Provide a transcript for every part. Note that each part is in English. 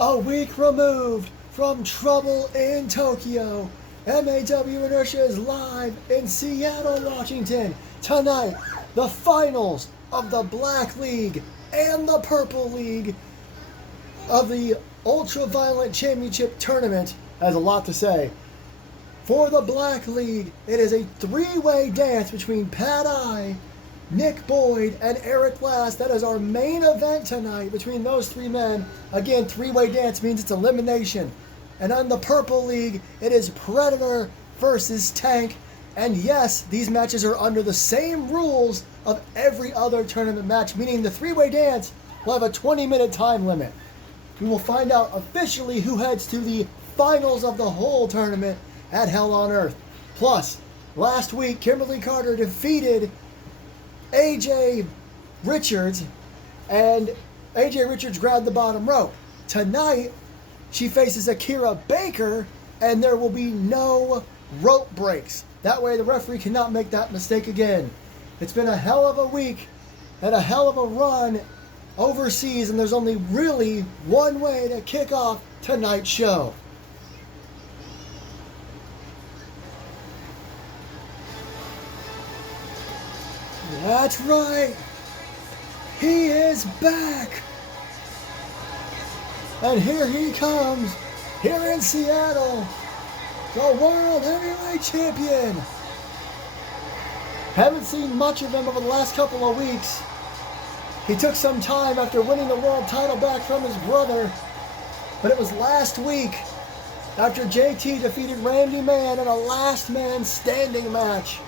A week removed from trouble in Tokyo, MAW Inertia is live in Seattle, Washington. Tonight, the finals of the Black League and the Purple League of the Ultraviolent Championship Tournament has a lot to say. For the Black League, it is a three-way dance between Pat I, Nick Boyd, and Eric Last. That is our main event tonight between those three men. Again, three-way dance means it's elimination. And on the Purple League, it is Predator versus Tank. And yes, these matches are under the same rules of every other tournament match, meaning the three-way dance will have a 20-minute time limit. We will find out officially who heads to the finals of the whole tournament at Hell on Earth. Plus, last week, Kimberly Carter defeated AJ Richards, and AJ Richards grabbed the bottom rope. Tonight, she faces Akira Baker, and there will be no rope breaks. That way, the referee cannot make that mistake again. It's been a hell of a week and a hell of a run overseas, and there's only really one way to kick off tonight's show. That's right. He is back. And here he comes, here in Seattle, the World Heavyweight Champion. Haven't seen much of him over the last couple of weeks. He took some time after winning the world title back from his brother, but it was last week after JT defeated Randy Man in a last man standing match.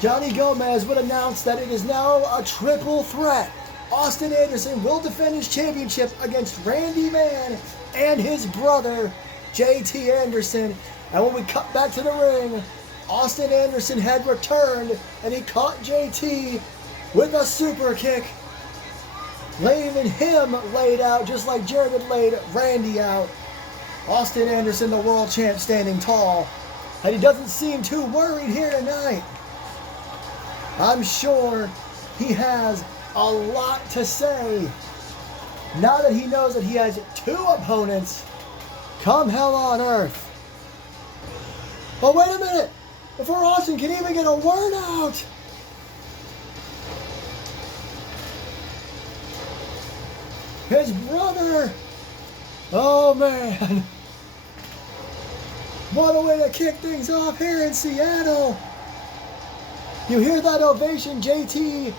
Johnny Gomez would announce that it is now a triple threat. Austin Anderson will defend his championship against Randy Man and his brother, JT Anderson. And when we cut back to the ring, Austin Anderson had returned and he caught JT with a super kick, leaving him laid out just like Jared had laid Randy out. Austin Anderson, the world champ, standing tall. And he doesn't seem too worried here tonight. I'm sure he has a lot to say now that he knows that he has two opponents come Hell on Earth. But wait a minute! Before Austin can even get a word out, his brother! Oh man! What a way to kick things off here in Seattle! You hear that ovation? JT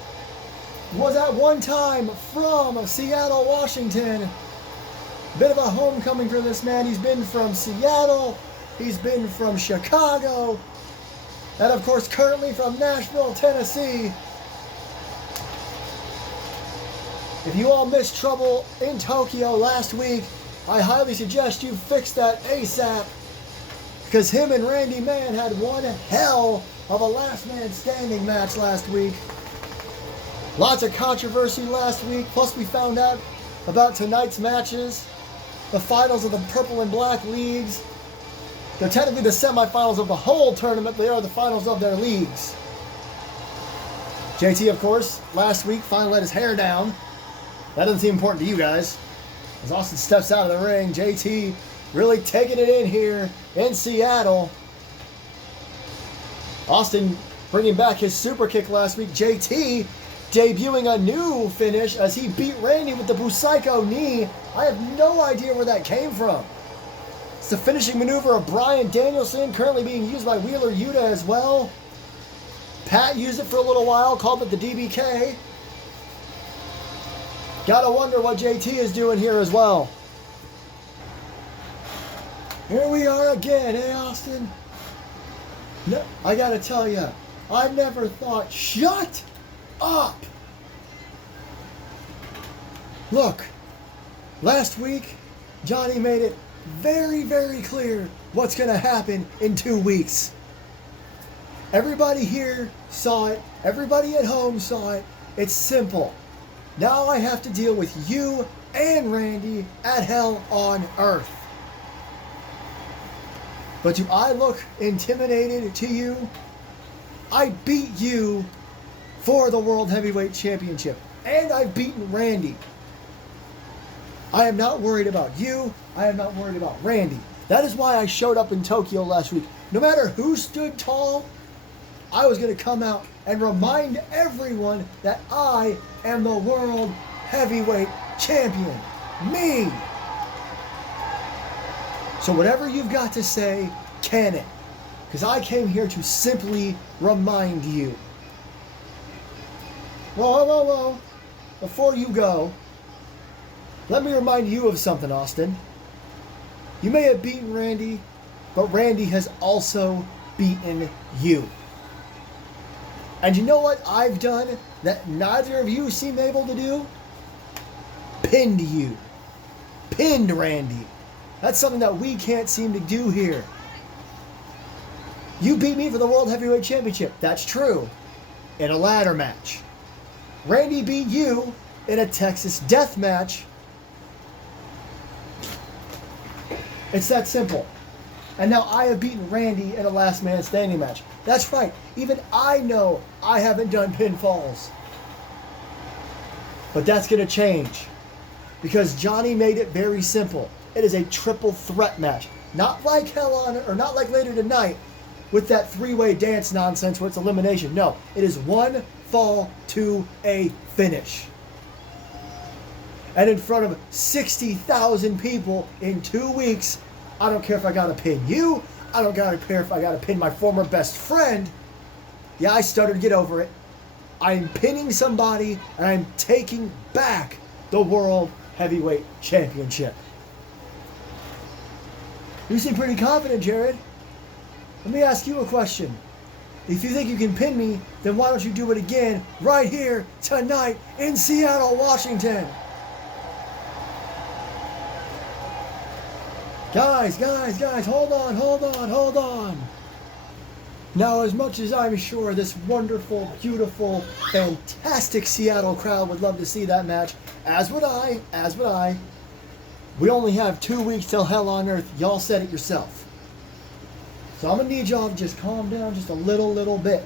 was at one time from Seattle, Washington. Bit of a homecoming for this man. He's been from Seattle, he's been from Chicago, and of course currently from Nashville, Tennessee. If you all missed trouble in Tokyo last week, I highly suggest you fix that ASAP, because him and Randy Man had one hell of a last man standing match last week. Lots of controversy last week, plus we found out about tonight's matches, the finals of the Purple and Black Leagues. They're technically the semifinals of the whole tournament, they are the finals of their leagues. JT, of course, last week finally let his hair down. That doesn't seem important to you guys. As Austin steps out of the ring, JT really taking it in here in Seattle. Austin bringing back his super kick last week. JT debuting a new finish as he beat Randy with the Busaiku knee. I have no idea where that came from. It's the finishing maneuver of Bryan Danielson, currently being used by Wheeler Yuta as well. Pat used it for a little while, called it the DBK. Gotta wonder what JT is doing here as well. Here we are again, eh, Austin? No, I gotta tell you, I never thought, shut up! Look, last week, Johnny made it very, very clear what's gonna happen in 2 weeks. Everybody here saw it, everybody at home saw it. It's simple. Now I have to deal with you and Randy at Hell on Earth. But do I look intimidated to you? I beat you for the World Heavyweight Championship. And I've beaten Randy. I am not worried about you. I am not worried about Randy. That is why I showed up in Tokyo last week. No matter who stood tall, I was going to come out and remind everyone that I am the world heavyweight champion. Me. So whatever you've got to say, can it? Because I came here to simply remind you. Whoa, whoa, whoa. Before you go, let me remind you of something, Austin. You may have beaten Randy, but Randy has also beaten you. And you know what I've done that neither of you seem able to do? Pinned you. Pinned Randy. That's something that we can't seem to do here. You beat me for the World Heavyweight Championship. That's true. In a ladder match. Randy beat you in a Texas death match. It's that simple. And now I have beaten Randy in a last man standing match. That's right. Even I know I haven't done pinfalls. But that's going to change. Because Johnny made it very simple. It is a triple threat match. Not like hell on it, or not like later tonight with that three-way dance nonsense where it's elimination. No, it is one fall to a finish. And in front of 60,000 people in 2 weeks, I don't care if I got to pin you. I don't care if I got to pin my former best friend. Yeah, I stuttered. Get over it. I'm pinning somebody, and I'm taking back the World Heavyweight Championship. You seem pretty confident, Jared. Let me ask you a question. If you think you can pin me, then why don't you do it again right here tonight in Seattle, Washington? Guys, hold on. Now, as much as I'm sure this wonderful, beautiful, fantastic Seattle crowd would love to see that match, as would I, we only have 2 weeks till hell on earth. Y'all said it yourself. So I'm going to need y'all to just calm down just a little bit.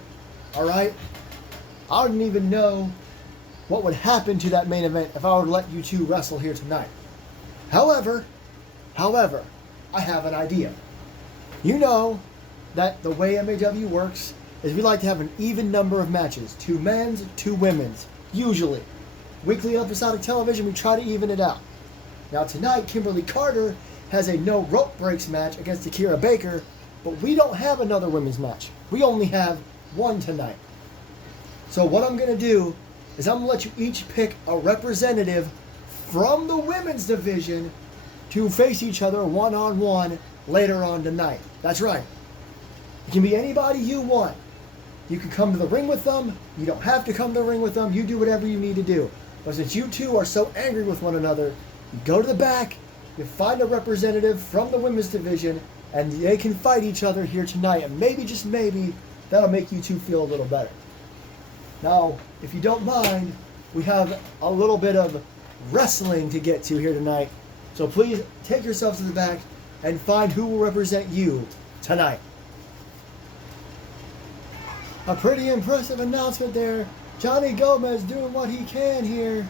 Alright? I wouldn't even know what would happen to that main event if I were to let you two wrestle here tonight. However, I have an idea. You know that the way MAW works is we like to have an even number of matches. 2 men's, 2 women's. Usually. Weekly episodic television, we try to even it out. Now tonight, Kimberly Carter has a no rope breaks match against Akira Baker, but we don't have another women's match. We only have one tonight. So what I'm going to do is I'm going to let you each pick a representative from the women's division to face each other one-on-one later on tonight. That's right. It can be anybody you want. You can come to the ring with them. You don't have to come to the ring with them. You do whatever you need to do. But since you two are so angry with one another, you go to the back, you find a representative from the women's division, and they can fight each other here tonight. And maybe, just maybe, that'll make you two feel a little better. Now, if you don't mind, we have a little bit of wrestling to get to here tonight. So please take yourselves to the back and find who will represent you tonight. A pretty impressive announcement there. Johnny Gomez doing what he can here.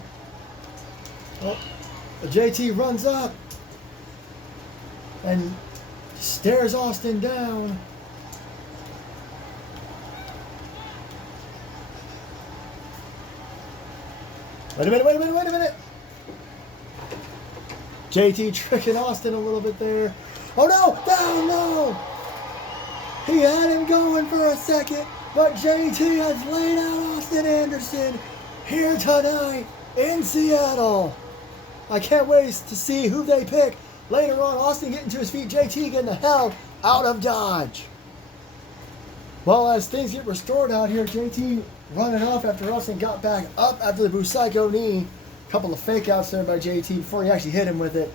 Oh, JT runs up and stares Austin down. Wait a minute. JT tricking Austin a little bit there. Oh no! He had him going for a second, but JT has laid out Austin Anderson here tonight in Seattle. I can't wait to see who they pick. Later on, Austin getting to his feet, JT getting the hell out of Dodge. Well, as things get restored out here, JT running off after Austin got back up after the Busaiku knee. A couple of fake outs there by JT before he actually hit him with it.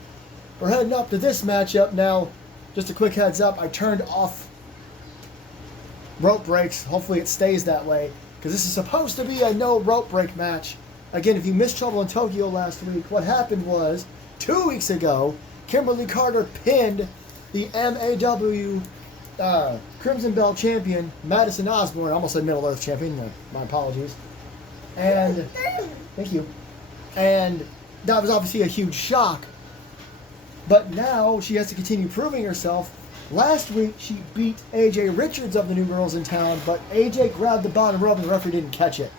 We're heading up to this matchup now. Just a quick heads up, I turned off rope breaks. Hopefully it stays that way, because this is supposed to be a no rope break match. Again, if you missed Trouble in Tokyo last week, what happened was 2 weeks ago, Kimberly Carter pinned the MAW Crimson Belt champion, Madison Osborne. I almost said Middle Earth champion. My apologies. And thank you. And that was obviously a huge shock. But now she has to continue proving herself. Last week, she beat AJ Richards of the New Girls in Town, but AJ grabbed the bottom rope and the referee didn't catch it.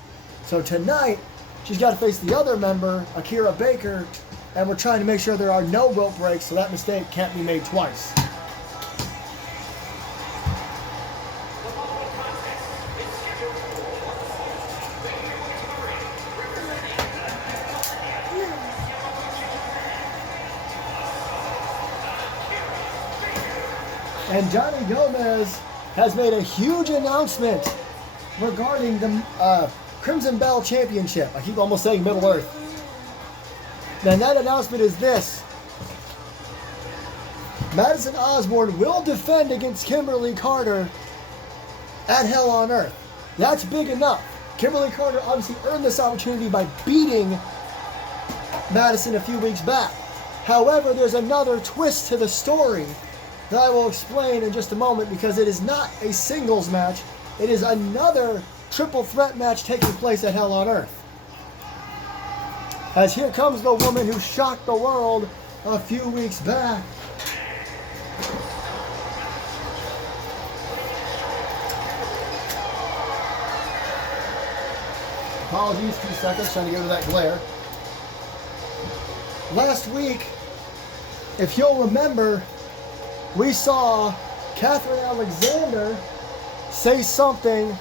So tonight, she's got to face the other member, Akira Baker, and we're trying to make sure there are no rope breaks so that mistake can't be made twice. And Johnny Gomez has made a huge announcement regarding the Crimson Bell Championship. I keep almost saying Middle Earth. And that announcement is this. Madison Osborne will defend against Kimberly Carter at Hell on Earth. That's big enough. Kimberly Carter obviously earned this opportunity by beating Madison a few weeks back. However, there's another twist to the story that I will explain in just a moment, because it is not a singles match. It is another triple threat match taking place at Hell on Earth. As here comes the woman who shocked the world a few weeks back. Apologies, 2 seconds, trying to get rid of that glare. Last week, if you'll remember, we saw Catherine Alexander say something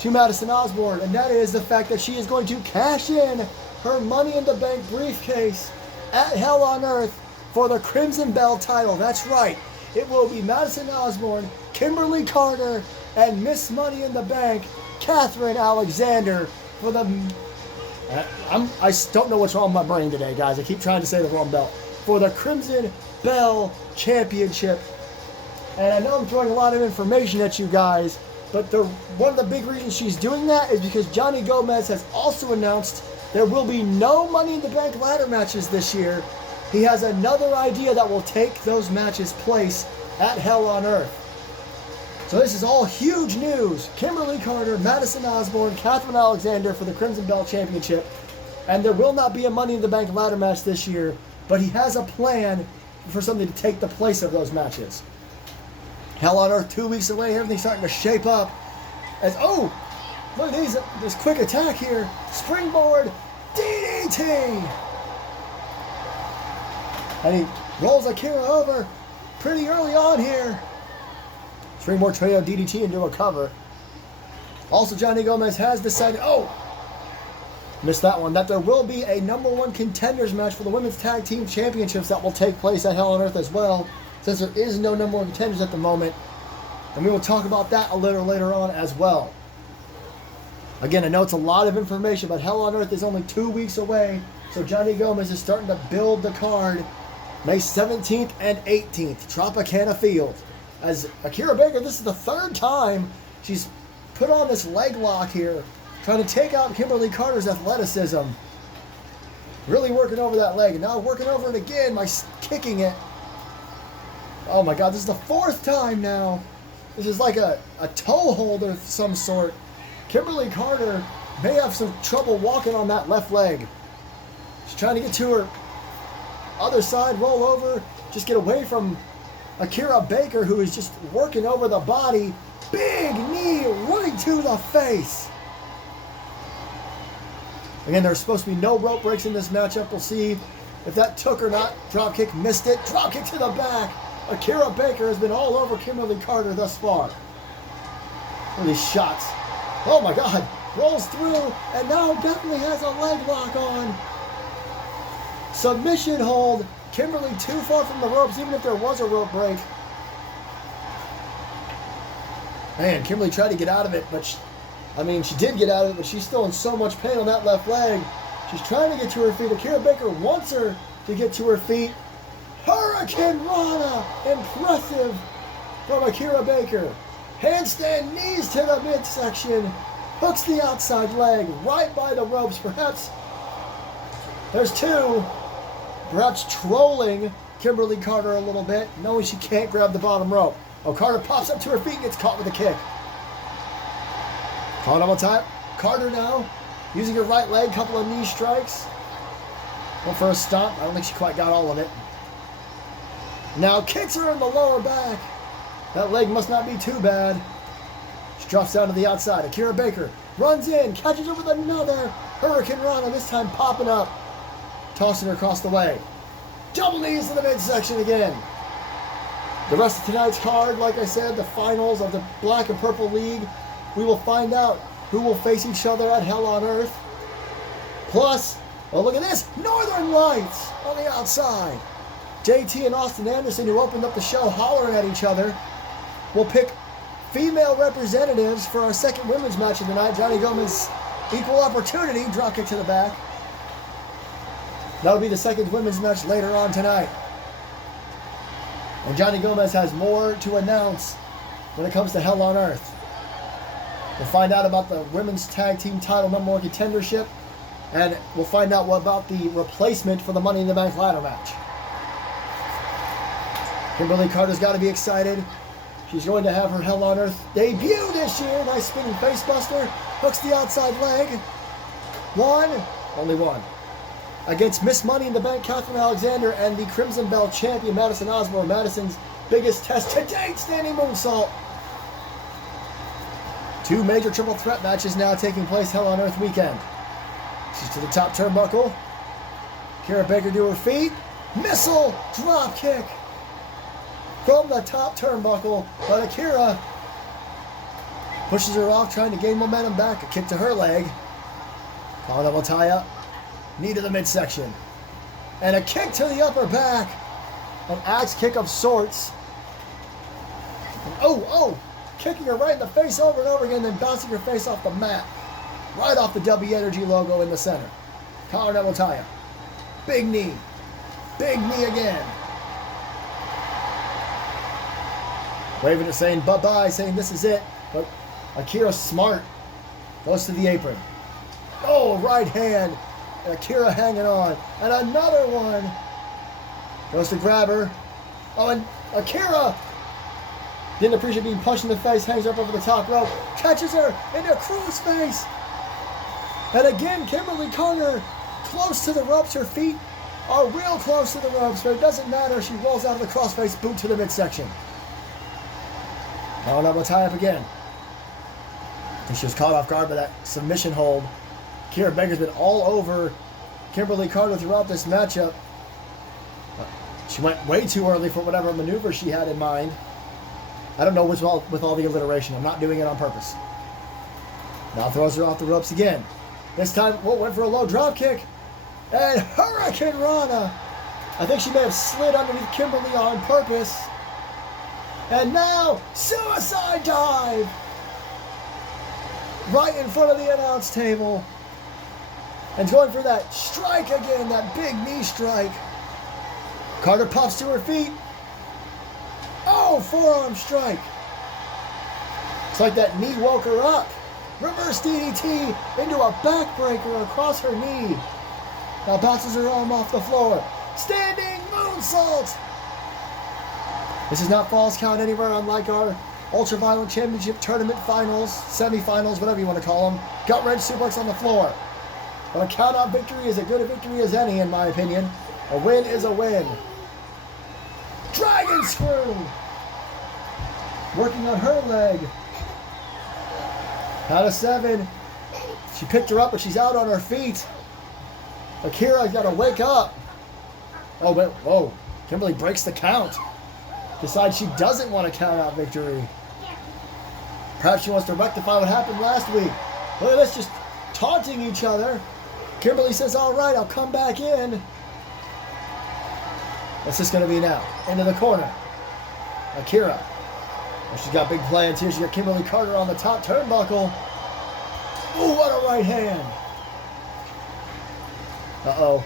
to Madison Osborne, and that is the fact that she is going to cash in her Money in the Bank briefcase at Hell on Earth for the Crimson Bell title. That's right. It will be Madison Osborne, Kimberly Carter, and Miss Money in the Bank, Catherine Alexander, for the... I don't know what's wrong with my brain today, guys. I keep trying to say the wrong belt. For the Crimson Bell Championship. And I know I'm throwing a lot of information at you guys, but one of the big reasons she's doing that is because Johnny Gomez has also announced there will be no Money in the Bank ladder matches this year. He has another idea that will take those matches place at Hell on Earth. So this is all huge news. Kimberly Carter, Madison Osborne, Catherine Alexander for the Crimson Bell Championship. And there will not be a Money in the Bank ladder match this year, but he has a plan for something to take the place of those matches. Hell on Earth 2 weeks away, everything's starting to shape up. As, oh, look at this quick attack here. Springboard DDT. And he rolls Akira over pretty early on here. Springboard trio DDT into a cover. Also, Johnny Gomez has decided, missed that one, that there will be a #1 contenders match for the Women's Tag Team Championships that will take place at Hell on Earth as well, since there is no #1 contenders at the moment. And we will talk about that a little later on as well. Again, I know it's a lot of information, but Hell on Earth is only 2 weeks away, so Johnny Gomez is starting to build the card. May 17th and 18th, Tropicana Field. As Akira Baker, this is the 3rd time she's put on this leg lock here, trying to take out Kimberly Carter's athleticism. Really working over that leg, and now working over it again by kicking it. Oh my God, this is the 4th time now. This is like a toe hold of some sort. Kimberly Carter may have some trouble walking on that left leg. She's trying to get to her other side, roll over, just get away from Akira Baker, who is just working over the body. Big knee right to the face. Again, there's supposed to be no rope breaks in this matchup. We'll see if that took or not. Drop kick, missed it. Drop kick to the back. Akira Baker has been all over Kimberly Carter thus far. Look at these shots. Oh my God. Rolls through and now definitely has a leg lock on. Submission hold. Kimberly too far from the ropes, even if there was a rope break. Man, Kimberly tried to get out of it, but she did get out of it, but she's still in so much pain on that left leg. She's trying to get to her feet. Akira Baker wants her to get to her feet. Hurricane Rana, impressive from Akira Baker. Handstand knees to the midsection. Hooks the outside leg right by the ropes. Perhaps there's 2. Perhaps trolling Kimberly Carter a little bit, knowing she can't grab the bottom rope. Oh, Carter pops up to her feet and gets caught with a kick. Caught on time. Carter now using her right leg, couple of knee strikes. Went for a stomp. I don't think she quite got all of it. Now kicks her in the lower back. That leg must not be too bad. She drops down to the outside. Akira Baker runs in, catches her with another Hurricane Rana, this time popping up, tossing her across the way. Double knees to the midsection again. The rest of tonight's card, like I said, the finals of the Black and Purple League. We will find out who will face each other at Hell on Earth. Plus, oh look at this, Northern Lights on the outside. JT and Austin Anderson, who opened up the show hollering at each other, will pick female representatives for our second women's match of the night. Johnny Gomez, equal opportunity, drop kick to the back. That'll be the second women's match later on tonight. And Johnny Gomez has more to announce when it comes to Hell on Earth. We'll find out about the women's tag team title #1 contendership, and we'll find out what about the replacement for the Money in the Bank ladder match. Kimberly Carter's got to be excited. She's going to have her Hell on Earth debut this year. Nice spinning face buster. Hooks the outside leg. One, only one. Against Miss Money in the Bank, Catherine Alexander, and the Crimson Belt champion, Madison Osborne. Madison's biggest test to date, standing moonsault. Two major triple threat matches now taking place Hell on Earth weekend. She's to the top turnbuckle. Kara Baker to her feet. Missile drop kick from the top turnbuckle, but Akira pushes her off, trying to gain momentum back. A kick to her leg. Collar double tie up. Knee to the midsection. And a kick to the upper back. An axe kick of sorts. And oh! Kicking her right in the face over and over again, then bouncing her face off the mat. Right off the W Energy logo in the center. Collar double tie up. Big knee. Big knee again. Waving it, saying bye-bye, saying this is it. But Akira smart. Goes to the apron. Oh, right hand. And Akira hanging on. And another one. Goes to grab her. Oh, and Akira didn't appreciate being punched in the face. Hangs her up over the top rope. Catches her into a crossface. And again, Kimberly Carter close to the ropes. Her feet are real close to the ropes, but it doesn't matter. She rolls out of the crossface boot to the midsection. Oh, no, we'll tie up again. I think she was caught off guard by that submission hold. Kira Baker's been all over Kimberly Carter throughout this matchup. She went way too early for whatever maneuver she had in mind. I don't know what's wrong with all the alliteration. I'm not doing it on purpose. Now throws her off the ropes again. This time, went for a low drop kick. And Hurricane Rana. I think she may have slid underneath Kimberly on purpose. And now, suicide dive! Right in front of the announce table. And going for that strike again, that big knee strike. Carter pops to her feet. Oh, forearm strike. It's like that knee woke her up. Reverse DDT into a backbreaker across her knee. Now bounces her arm off the floor. Standing moonsault. This is not Falls Count Anywhere, unlike our Ultraviolent Championship Tournament finals, semifinals, whatever you want to call them. Gut-wrench suplex on the floor. But a count-out victory is as good a victory as any, in my opinion. A win is a win. Dragon screw! Working on her leg. Out of 7. She picked her up, but she's out on her feet. Akira's got to wake up. Oh, wait, whoa. Kimberly breaks the count. Decides she doesn't want a count-out victory. Perhaps she wants to rectify what happened last week. Look at this, just taunting each other. Kimberly says, all right, I'll come back in. What's this going to be now? Into the corner. Akira. Well, she's got big plans here. She's got Kimberly Carter on the top turnbuckle. Ooh, what a right hand. Uh-oh.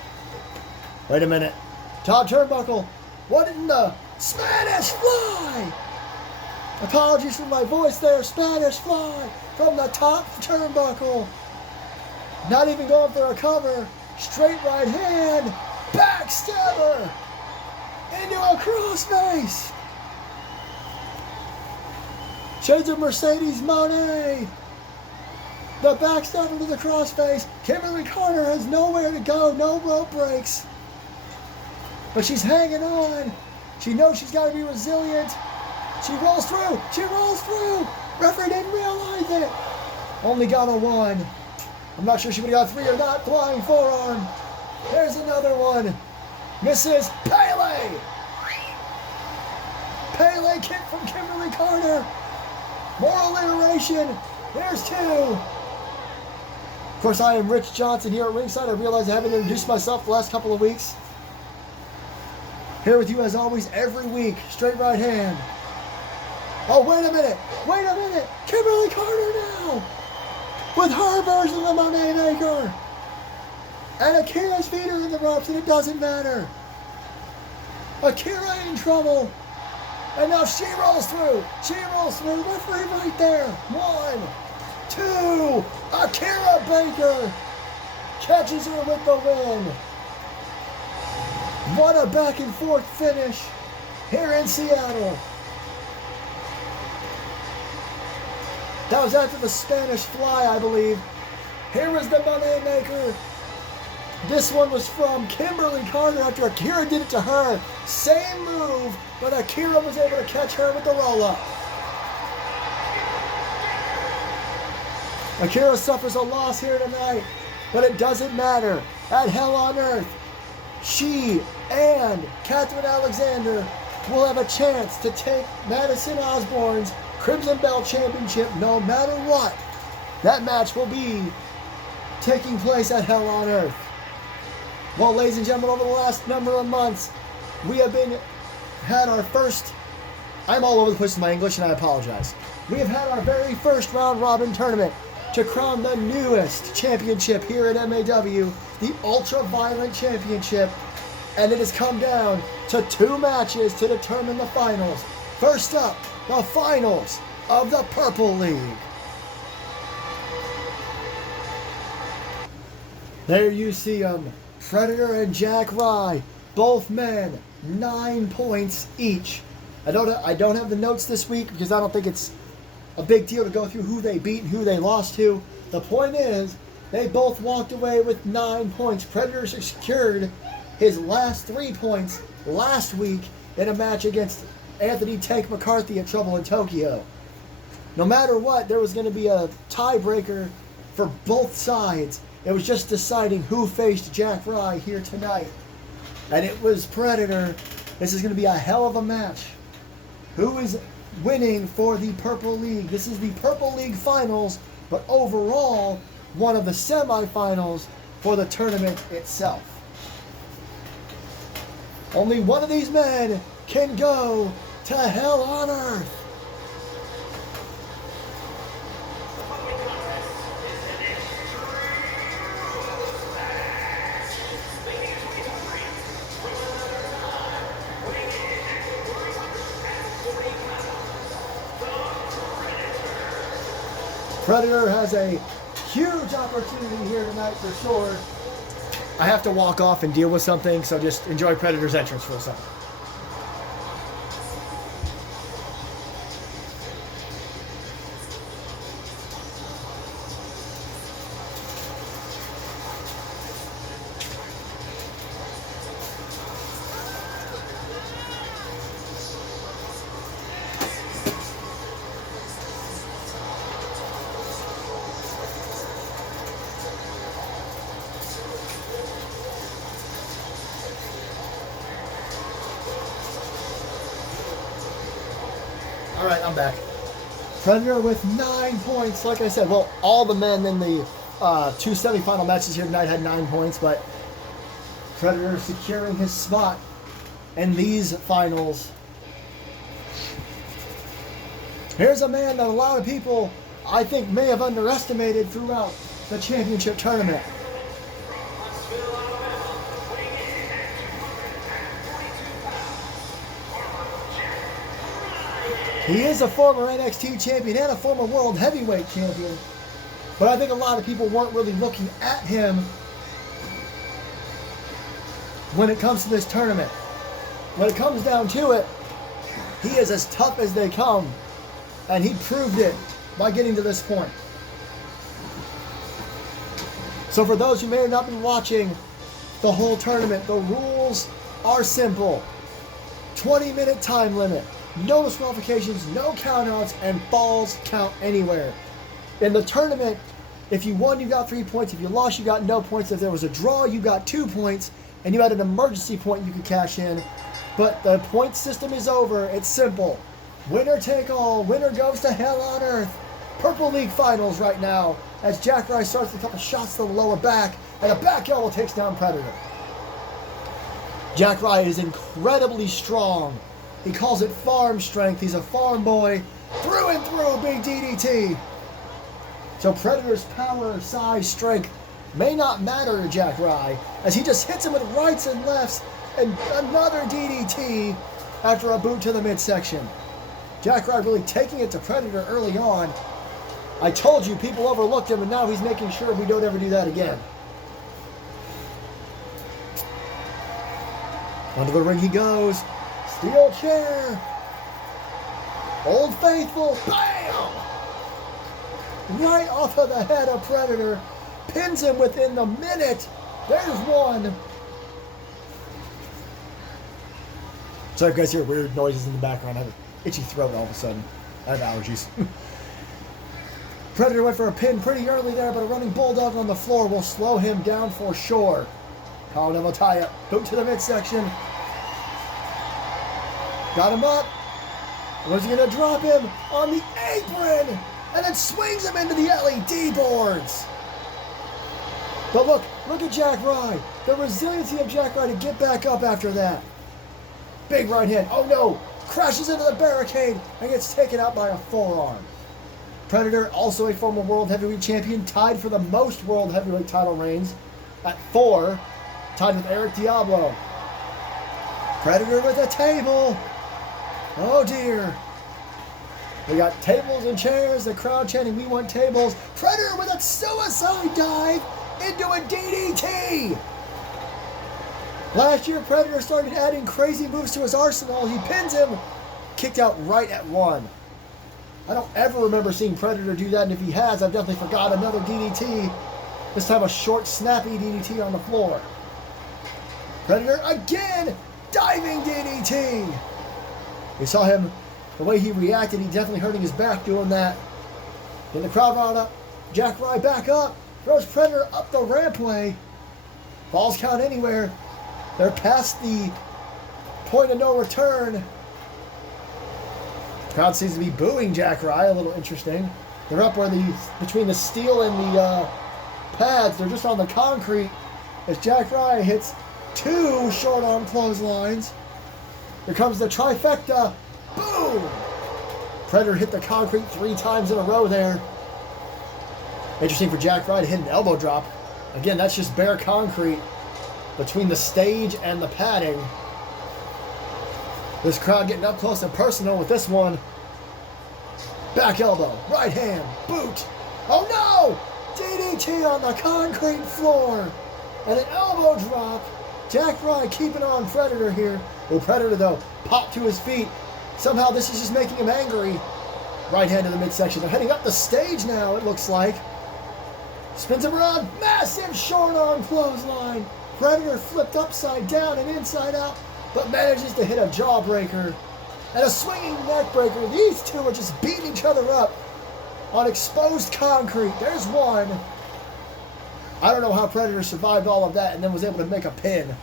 Wait a minute. Top turnbuckle. What in the Spanish Fly? Apologies for my voice there. Spanish Fly from the top turnbuckle. Not even going for a cover. Straight right hand. Backstabber. Into a crossface. Shades of Mercedes Moné. The backstabber to the crossface. Kimberly Carter has nowhere to go. No rope breaks. But she's hanging on. She knows she's got to be resilient. She rolls through. She rolls through. Referee didn't realize it. Only got a 1. I'm not sure she would have got 3 or not. Flying forearm. There's another one. Mrs. Pele. Pele kick from Kimberly Carter. More alliteration. There's 2. Of course, I am Rich Johnson here at ringside. I realize I haven't introduced myself the last couple of weeks. Here with you as always every week. Straight right hand. Oh, wait a minute. Wait a minute. Kimberly Carter now. With her version of the Moneymaker. And Akira's feet are in the ropes and it doesn't matter. Akira in trouble. And now she rolls through. She rolls through. Referee right there. 1, 2. Akira Baker catches her with the win. What a back and forth finish here in Seattle. That was after the Spanish Fly, I believe. Here is the Moneymaker. This one was from Kimberly Carter after Akira did it to her. Same move, but Akira was able to catch her with the roll-up. Akira suffers a loss here tonight, but it doesn't matter. At Hell on Earth, she and Catherine Alexander will have a chance to take Madison Osborne's Crimson Belt Championship no matter what. That match will be taking place at Hell on Earth. Well, ladies and gentlemen, over the last number of months, we have had our first, I'm all over the place with my English and I apologize. We have had our very first round robin tournament to crown the newest championship here at MAW, the Ultraviolent Championship. And it has come down to 2 matches to determine the finals. First up, the finals of the Purple League. There you see them. Predator and Jack Rye, both men, 9 points each. I don't have the notes this week because I don't think it's a big deal to go through who they beat and who they lost to. The point is, they both walked away with 9 points. Predator secured his last 3 points last week in a match against Anthony Tank McCarthy at Trouble in Tokyo. No matter what, there was going to be a tiebreaker for both sides. It was just deciding who faced Jack Rye here tonight. And it was Predator. This is going to be a hell of a match. Who is winning for the Purple League? This is the Purple League Finals, but overall, one of the semifinals for the tournament itself. Only one of these men can go to Hell on Earth. Predator has a huge opportunity here tonight for sure. I have to walk off and deal with something, so just enjoy Predator's entrance for a second. Alright, I'm back. Predator with 9 points. Like I said, well, all the men in the 2 semifinal matches here tonight had 9 points, but Predator securing his spot in these finals. Here's a man that a lot of people, I think, may have underestimated throughout the championship tournament. He is a former NXT champion and a former World Heavyweight champion. But I think a lot of people weren't really looking at him when it comes to this tournament. When it comes down to it, he is as tough as they come. And he proved it by getting to this point. So for those who may have not been watching the whole tournament, the rules are simple. 20-minute time limit, no disqualifications, no countouts, and falls count anywhere. In the tournament, if you won, you got 3 points. If you lost, you got no points. If there was a draw, you got 2 points, and you had an emergency point you could cash in. But the point system is over. It's simple. Winner take all. Winner goes to hell on earth. Purple League Finals right now as Jack Rice starts with a couple shots to the lower back, and a back elbow takes down Predator. Jack Rice is incredibly strong. He calls it farm strength. He's a farm boy. Through and through, big DDT. So Predator's power, size, strength may not matter to Jack Rice, as he just hits him with rights and lefts, and another DDT after a boot to the midsection. Jack Rice really taking it to Predator early on. I told you, people overlooked him, and now he's making sure we don't ever do that again. Under the ring he goes. Steel chair. Old Faithful. Bam! Right off of the head of Predator. Pins him within the minute. There's one. Sorry, guys, hear weird noises in the background. I have an itchy throat all of a sudden. I have allergies. Predator went for a pin pretty early there, but a running bulldog on the floor will slow him down for sure. Collar double tie-up. Boot to the midsection. Got him up. Was he going to drop him on the apron? And then swings him into the LED boards. But look at Jack Rice. The resiliency of Jack Rice to get back up after that. Big right hand. Oh no. Crashes into the barricade and gets taken out by a forearm. Predator, also a former World Heavyweight Champion, tied for the most World Heavyweight title reigns at 4, tied with Eric Diablo. Predator with a table. Oh dear. We got tables and chairs, the crowd chanting, "We want tables." Predator with a suicide dive into a DDT. Last year, Predator started adding crazy moves to his arsenal. He pins him, kicked out right at 1. I don't ever remember seeing Predator do that, and if he has, I've definitely forgot. Another DDT. This time a short, snappy DDT on the floor. Predator again, diving DDT. We saw him, the way he reacted, he definitely hurting his back doing that. Then the crowd riled up. Jack Rice back up, throws Predator up the rampway. Falls count anywhere. They're past the point of no return. Crowd seems to be booing Jack Rice, a little interesting. They're up where between the steel and the pads, they're just on the concrete as Jack Rice hits 2 short arm clotheslines. Here comes the trifecta. Boom! Predator hit the concrete 3 times in a row there. Interesting for Jack Rice to hit an elbow drop. Again, that's just bare concrete between the stage and the padding. This crowd getting up close and personal with this one. Back elbow, right hand, boot. Oh no! DDT on the concrete floor. And an elbow drop. Jack Rice keeping on Predator here. Well, Predator, though, popped to his feet. Somehow this is just making him angry. Right hand to the midsection. They're heading up the stage now, it looks like. Spins him around. Massive short arm clothesline. Predator flipped upside down and inside out, but manages to hit a jawbreaker and a swinging neck breaker. These two are just beating each other up on exposed concrete. There's one. I don't know how Predator survived all of that and then was able to make a pin.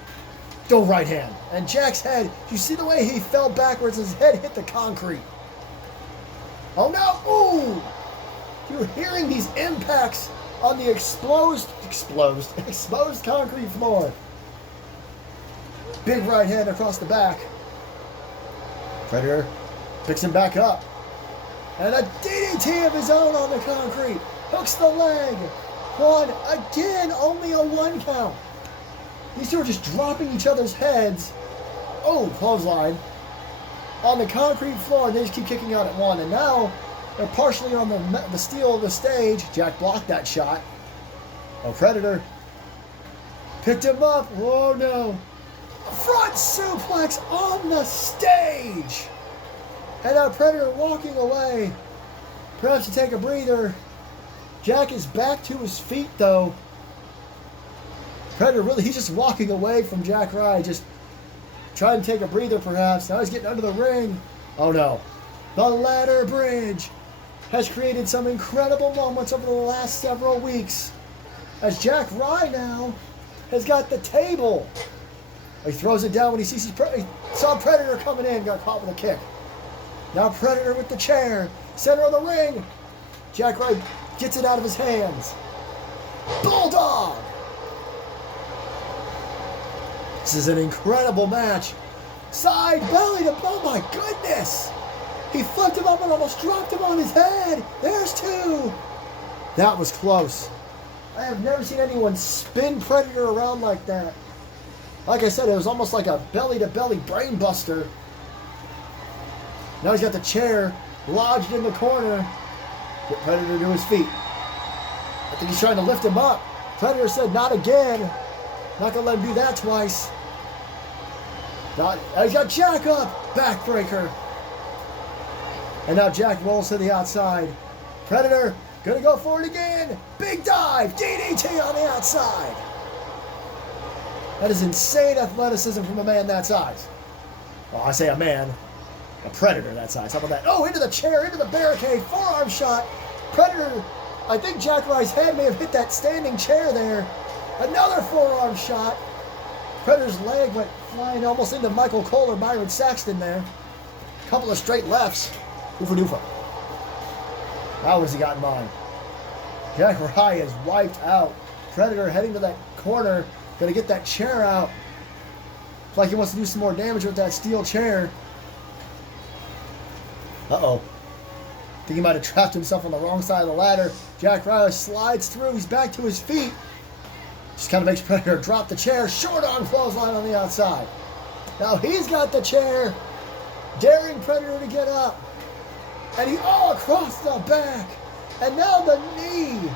Go right hand. And Jack's head, you see the way he fell backwards, his head hit the concrete. Oh no! Ooh! You're hearing these impacts on the exposed concrete floor. Big right hand across the back. Predator picks him back up. And a DDT of his own on the concrete. Hooks the leg. 1 again, only a 1 count. These two are just dropping each other's heads. Oh, clothesline. On the concrete floor, and they just keep kicking out at 1. And now they're partially on the steel of the stage. Jack blocked that shot. Oh, Predator picked him up. Oh no. Front suplex on the stage. And now Predator walking away. Perhaps to take a breather. Jack is back to his feet though. Predator really, he's just walking away from Jack Ryan, just trying to take a breather perhaps. Now he's getting under the ring. Oh no. The ladder bridge has created some incredible moments over the last several weeks. As Jack Ryan now has got the table. He throws it down when he sees he saw Predator coming in, got caught with a kick. Now Predator with the chair, center of the ring. Jack Ryan gets it out of his hands. Bulldog! This is an incredible match. Side belly to, oh my goodness! He flipped him up and almost dropped him on his head. There's two. That was close. I have never seen anyone spin Predator around like that. Like I said, it was almost like a belly-to-belly brain buster. Now he's got the chair lodged in the corner. Get Predator to his feet. I think he's trying to lift him up. Predator said, not again. Not going to let him do that twice. He's got Jack up. Backbreaker. And now Jack rolls to the outside. Predator going to go for it again. Big dive. DDT on the outside. That is insane athleticism from a man that size. Well, I say a man. A Predator that size. How about that? Oh, into the chair, into the barricade. Forearm shot. Predator, I think Jack Ryan's head may have hit that standing chair there. Another forearm shot. Predator's leg went flying almost into Michael Cole or Byron Saxton there. A couple of straight lefts. Oofa doofa. How has he got in mind? Jack Ryan is wiped out. Predator heading to that corner. Gonna get that chair out. Looks like he wants to do some more damage with that steel chair. Uh-oh. Think he might have trapped himself on the wrong side of the ladder. Jack Ryan slides through. He's back to his feet. Just kind of makes Predator drop the chair. Short arm clothesline on the outside. Now he's got the chair. Daring Predator to get up. And he all across the back. And now the knee.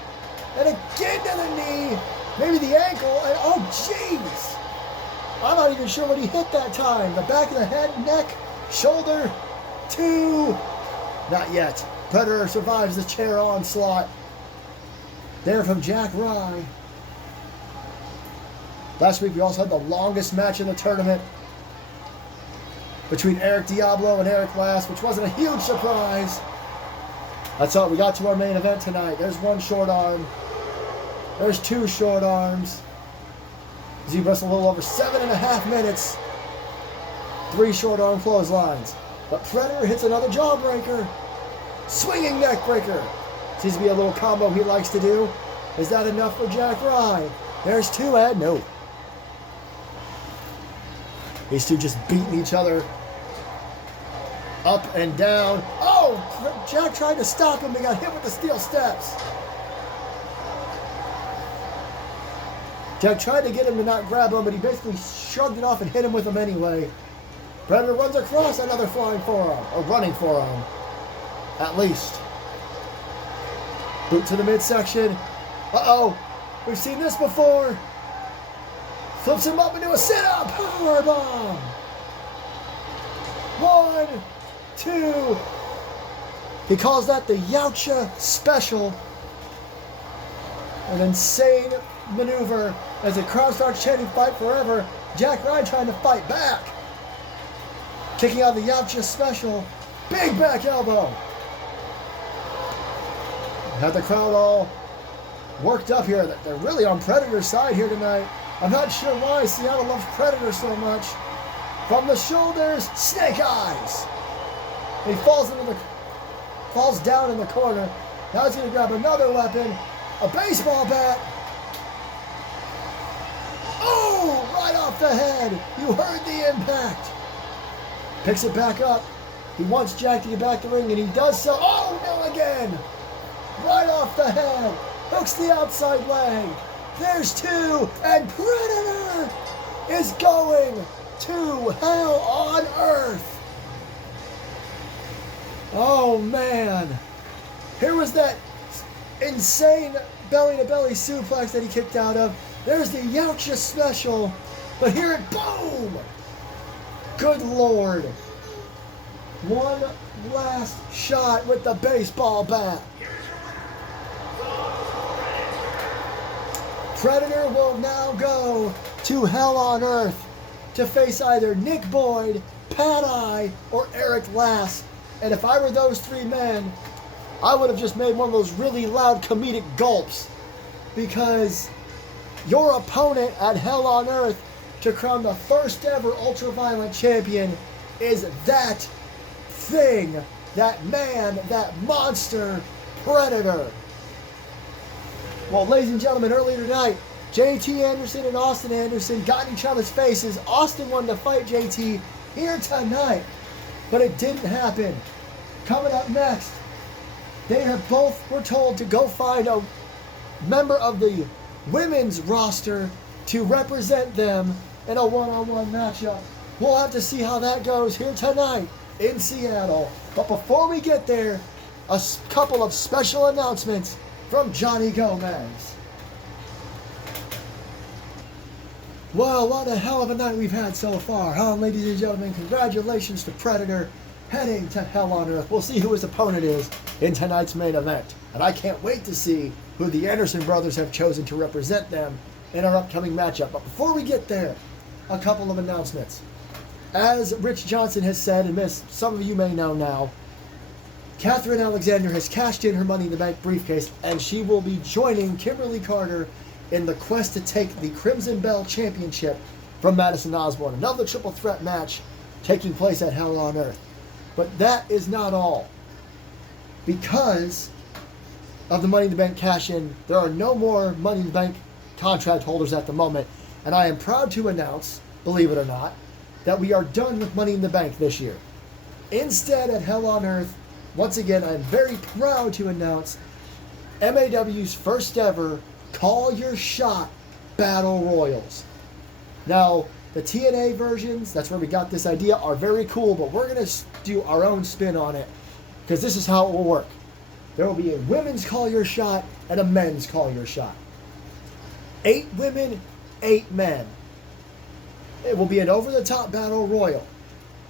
And again to the knee. Maybe the ankle. And oh, jeez. I'm not even sure what he hit that time. The back of the head, neck, shoulder. Two. Not yet. Predator survives the chair onslaught. There from Jack Ryan. Last week we also had the longest match in the tournament between Eric Diablo and Eric Last, which wasn't a huge surprise. That's all. We got to our main event tonight. There's one short arm. There's two short arms. He wrestled a little over 7.5 minutes. 3 short arm clotheslines. But Predator hits another jawbreaker. Swinging neck breaker. Seems to be a little combo he likes to do. Is that enough for Jack Ryan? There's two, and no. These two just beating each other up and down. Oh, Jack tried to stop him. He got hit with the steel steps. Jack tried to get him to not grab him, but he basically shrugged it off and hit him with him anyway. Predator runs across, another flying forearm, or running forearm, at least. Boot to the midsection. Uh-oh, we've seen this before. Flips him up into a sit-up, powerbomb. 1, 2. He calls that the Yautja Special. An insane maneuver as the crowd starts chanting "Fight Forever." Jack Ryan trying to fight back. Kicking out the Yautja Special. Big back elbow. Had the crowd all worked up here. They're really on Predator's side here tonight. I'm not sure why Seattle loves Predator so much. From the shoulders, snake eyes. He falls down in the corner. Now he's going to grab another weapon, a baseball bat. Oh, right off the head. You heard the impact. Picks it back up. He wants Jack to get back to the ring, and he does so. Oh, no, again. Right off the head. Hooks the outside leg. There's two, and Predator is going to hell on earth. Oh, man. Here was that insane belly-to-belly suplex that he kicked out of. There's the Yautja Special. But here it, boom! Good Lord. One last shot with the baseball bat. Predator will now go to Hell on Earth to face either Nick Boyd, Pat I, or Eric Lass. And if I were those three men, I would have just made one of those really loud comedic gulps, because your opponent at Hell on Earth to crown the first ever Ultraviolent champion is that thing, that man, that monster, Predator. Well, ladies and gentlemen, earlier tonight, JT Anderson and Austin Anderson got in each other's faces. Austin wanted to fight JT here tonight, but it didn't happen. Coming up next, they have both were told to go find a member of the women's roster to represent them in a one-on-one matchup. We'll have to see how that goes here tonight in Seattle. But before we get there, a couple of special announcements from Johnny Gomez. Well, what a hell of a night we've had so far, huh, ladies and gentlemen? Congratulations to Predator heading to Hell on Earth. We'll see who his opponent is in tonight's main event. And I can't wait to see who the Anderson brothers have chosen to represent them in our upcoming matchup. But before we get there, a couple of announcements. As Rich Johnson has said, and some of you may know now, Catherine Alexander has cashed in her Money in the Bank briefcase, and she will be joining Kimberly Carter in the quest to take the Crimson Bell Championship from Madison Osborne. Another triple threat match taking place at Hell on Earth. But that is not all. Because of the Money in the Bank cash-in, there are no more Money in the Bank contract holders at the moment. And I am proud to announce, believe it or not, that we are done with Money in the Bank this year. Instead, at Hell on Earth, once again, I am very proud to announce MAW's first ever Call Your Shot Battle Royals. Now, the TNA versions, that's where we got this idea, are very cool, but we're going to do our own spin on it, because this is how it will work. There will be a women's Call Your Shot and a men's Call Your Shot. 8 women, 8 men. It will be an over-the-top battle royal.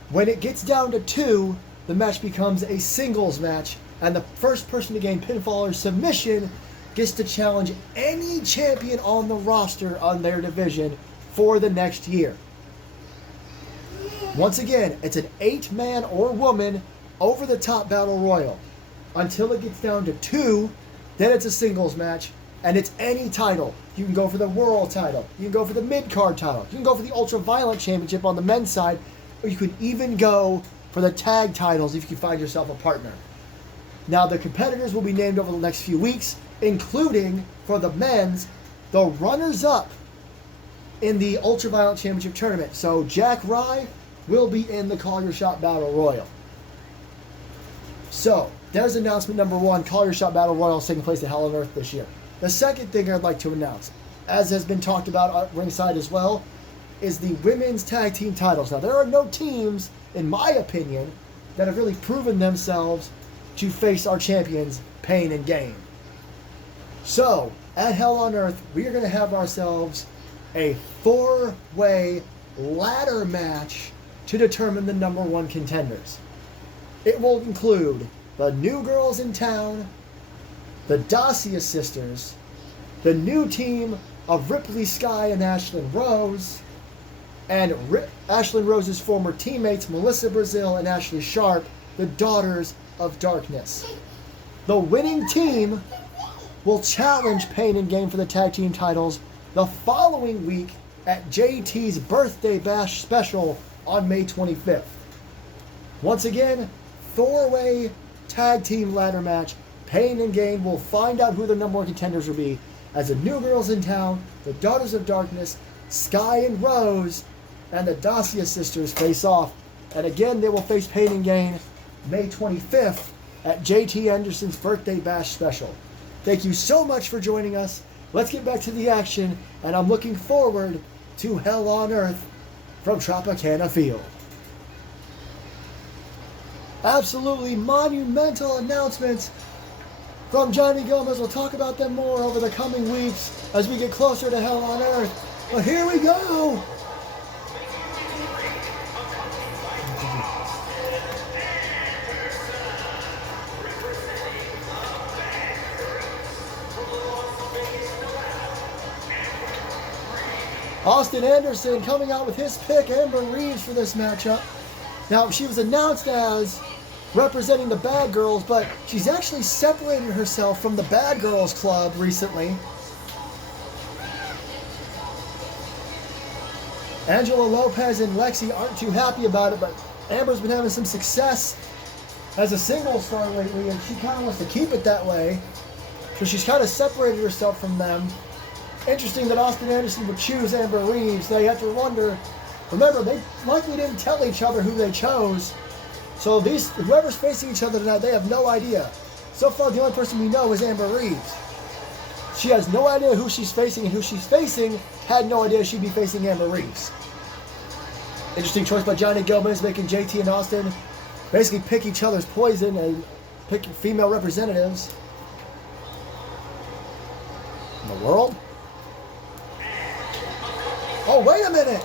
When it gets down to 2, the match becomes a singles match, and the first person to gain pinfall or submission gets to challenge any champion on the roster on their division for the next year. Once again, it's an 8-man or woman over-the-top battle royal. Until it gets down to 2, then it's a singles match, and it's any title. You can go for the world title, you can go for the mid-card title, you can go for the Ultraviolent Championship on the men's side, or you could even go for the tag titles if you find yourself a partner. Now, the competitors will be named over the next few weeks, including, for the men's, the runners-up in the Ultraviolent Championship Tournament. So Jack Rye will be in the Call Your Shot Battle Royal. So, there's announcement number 1, Call Your Shot Battle Royal is taking place at Hell on Earth this year. The second thing I'd like to announce, as has been talked about at ringside as well, is the women's tag team titles. Now, there are no teams, in my opinion, that have really proven themselves to face our champions, Pain and Gain. So, at Hell on Earth, we are going to have ourselves a 4-way ladder match to determine the number 1 contenders. It will include the New Girls in Town, the Dacia Sisters, the new team of Ripley Sky and Ashlyn Rose, and Ashlyn Rose's former teammates Melissa Brazil and Ashley Sharp, the Daughters of Darkness. The winning team will challenge Pain and Gain for the tag team titles the following week at JT's Birthday Bash special on May 25th. Once again, 4-way tag team ladder match. Pain and Gain will find out who the number 1 contenders will be as the New Girls in Town, the Daughters of Darkness, Sky and Rose, and the Dacia Sisters face off. And again, they will face Pain and Gain May 25th at JT Anderson's Birthday Bash special. Thank you so much for joining us. Let's get back to the action, and I'm looking forward to Hell on Earth from Tropicana Field. Absolutely monumental announcements from Johnny Gomez. We'll talk about them more over the coming weeks as we get closer to Hell on Earth. But here we go! Austin Anderson coming out with his pick, Amber Reeves, for this matchup. Now, she was announced as representing the Bad Girls, but she's actually separated herself from the Bad Girls Club recently. Angela Lopez and Lexi aren't too happy about it, but Amber's been having some success as a single star lately, and she kind of wants to keep it that way. So she's kind of separated herself from them. Interesting that Austin Anderson would choose Amber Reeves. Now you have to wonder, remember, they likely didn't tell each other who they chose. So whoever's facing each other tonight, they have no idea. So far, the only person we know is Amber Reeves. She has no idea who she's facing, and who she's facing had no idea she'd be facing Amber Reeves. Interesting choice by Johnny Gomez, making JT and Austin basically pick each other's poison and pick female representatives in the world. Oh, wait a minute!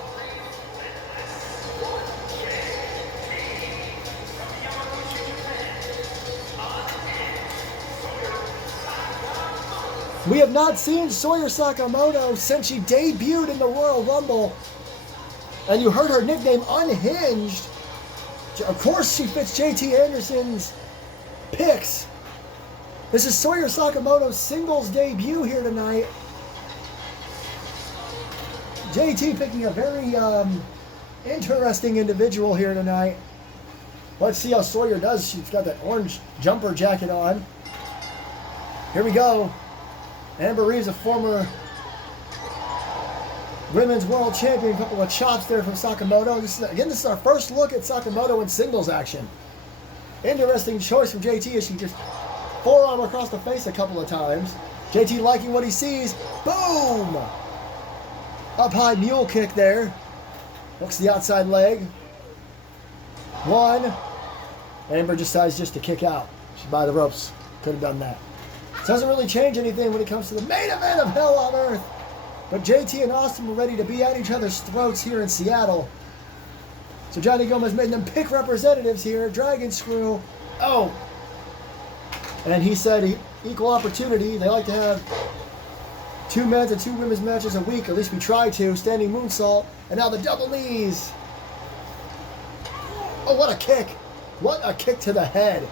We have not seen Sawyer Sakamoto since she debuted in the Royal Rumble. And you heard her nickname, Unhinged. Of course she fits JT Anderson's picks. This is Sawyer Sakamoto's singles debut here tonight. JT picking a very interesting individual here tonight. Let's see how Sawyer does. She's got that orange jumper jacket on. Here we go. Amber Reeves, a former women's world champion. A couple of chops there from Sakamoto. This is our first look at Sakamoto in singles action. Interesting choice from JT as she just forearm across the face a couple of times. JT liking what he sees. Boom! Up high mule kick there. Hooks the outside leg. One. Amber decides just to kick out. She's by the ropes. Could have done that. Doesn't really change anything when it comes to the main event of Hell on Earth. But JT and Austin were ready to be at each other's throats here in Seattle. So Johnny Gomez made them pick representatives here. Dragon Screw. Oh. And he said equal opportunity. They like to have 2 men's and 2 women's matches a week. At least we try to. Standing moonsault. And now the double knees. Oh, what a kick. What a kick to the head.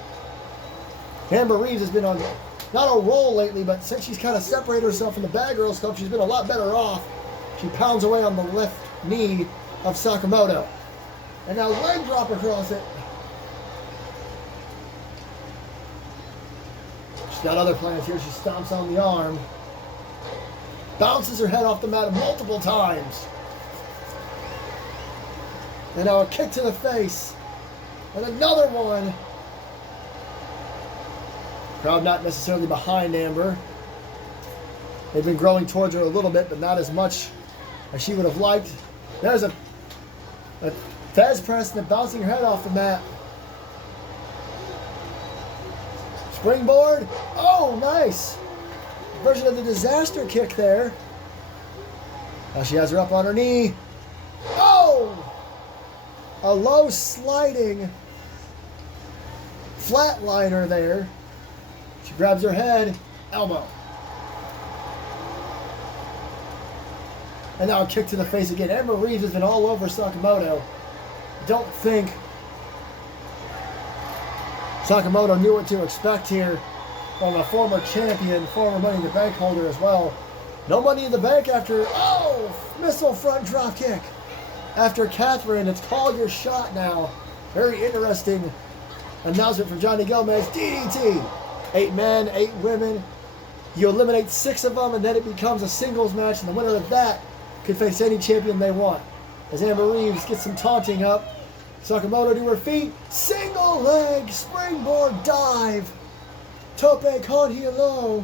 Amber Reeves has been on not a roll lately, but since she's kind of separated herself from the Bad Girls Club, she's been a lot better off. She pounds away on the left knee of Sakamoto. And now leg drop across it. She's got other plans here. She stomps on the arm. Bounces her head off the mat multiple times. And now a kick to the face. And another one. Crowd not necessarily behind Amber. They've been growing towards her a little bit, but not as much as she would have liked. There's a Fez press and bouncing her head off the mat. Springboard. Oh, nice. Version of the disaster kick there. Now she has her up on her knee. Oh! A low sliding flatliner there. She grabs her head, elbow. And now a kick to the face again. Amber Reeves has been all over Sakamoto. Don't think Sakamoto knew what to expect here from a former champion, former Money in the Bank holder as well. No Money in the Bank after, missile front drop kick. After Catherine, it's called your shot now. Very interesting announcement from Johnny Gomez. DDT. 8 men, 8 women. You eliminate 6 of them, and then it becomes a singles match, and the winner of that could face any champion they want. As Amber Reeves gets some taunting up, Sakamoto to her feet, single leg, springboard dive, tope con hilo,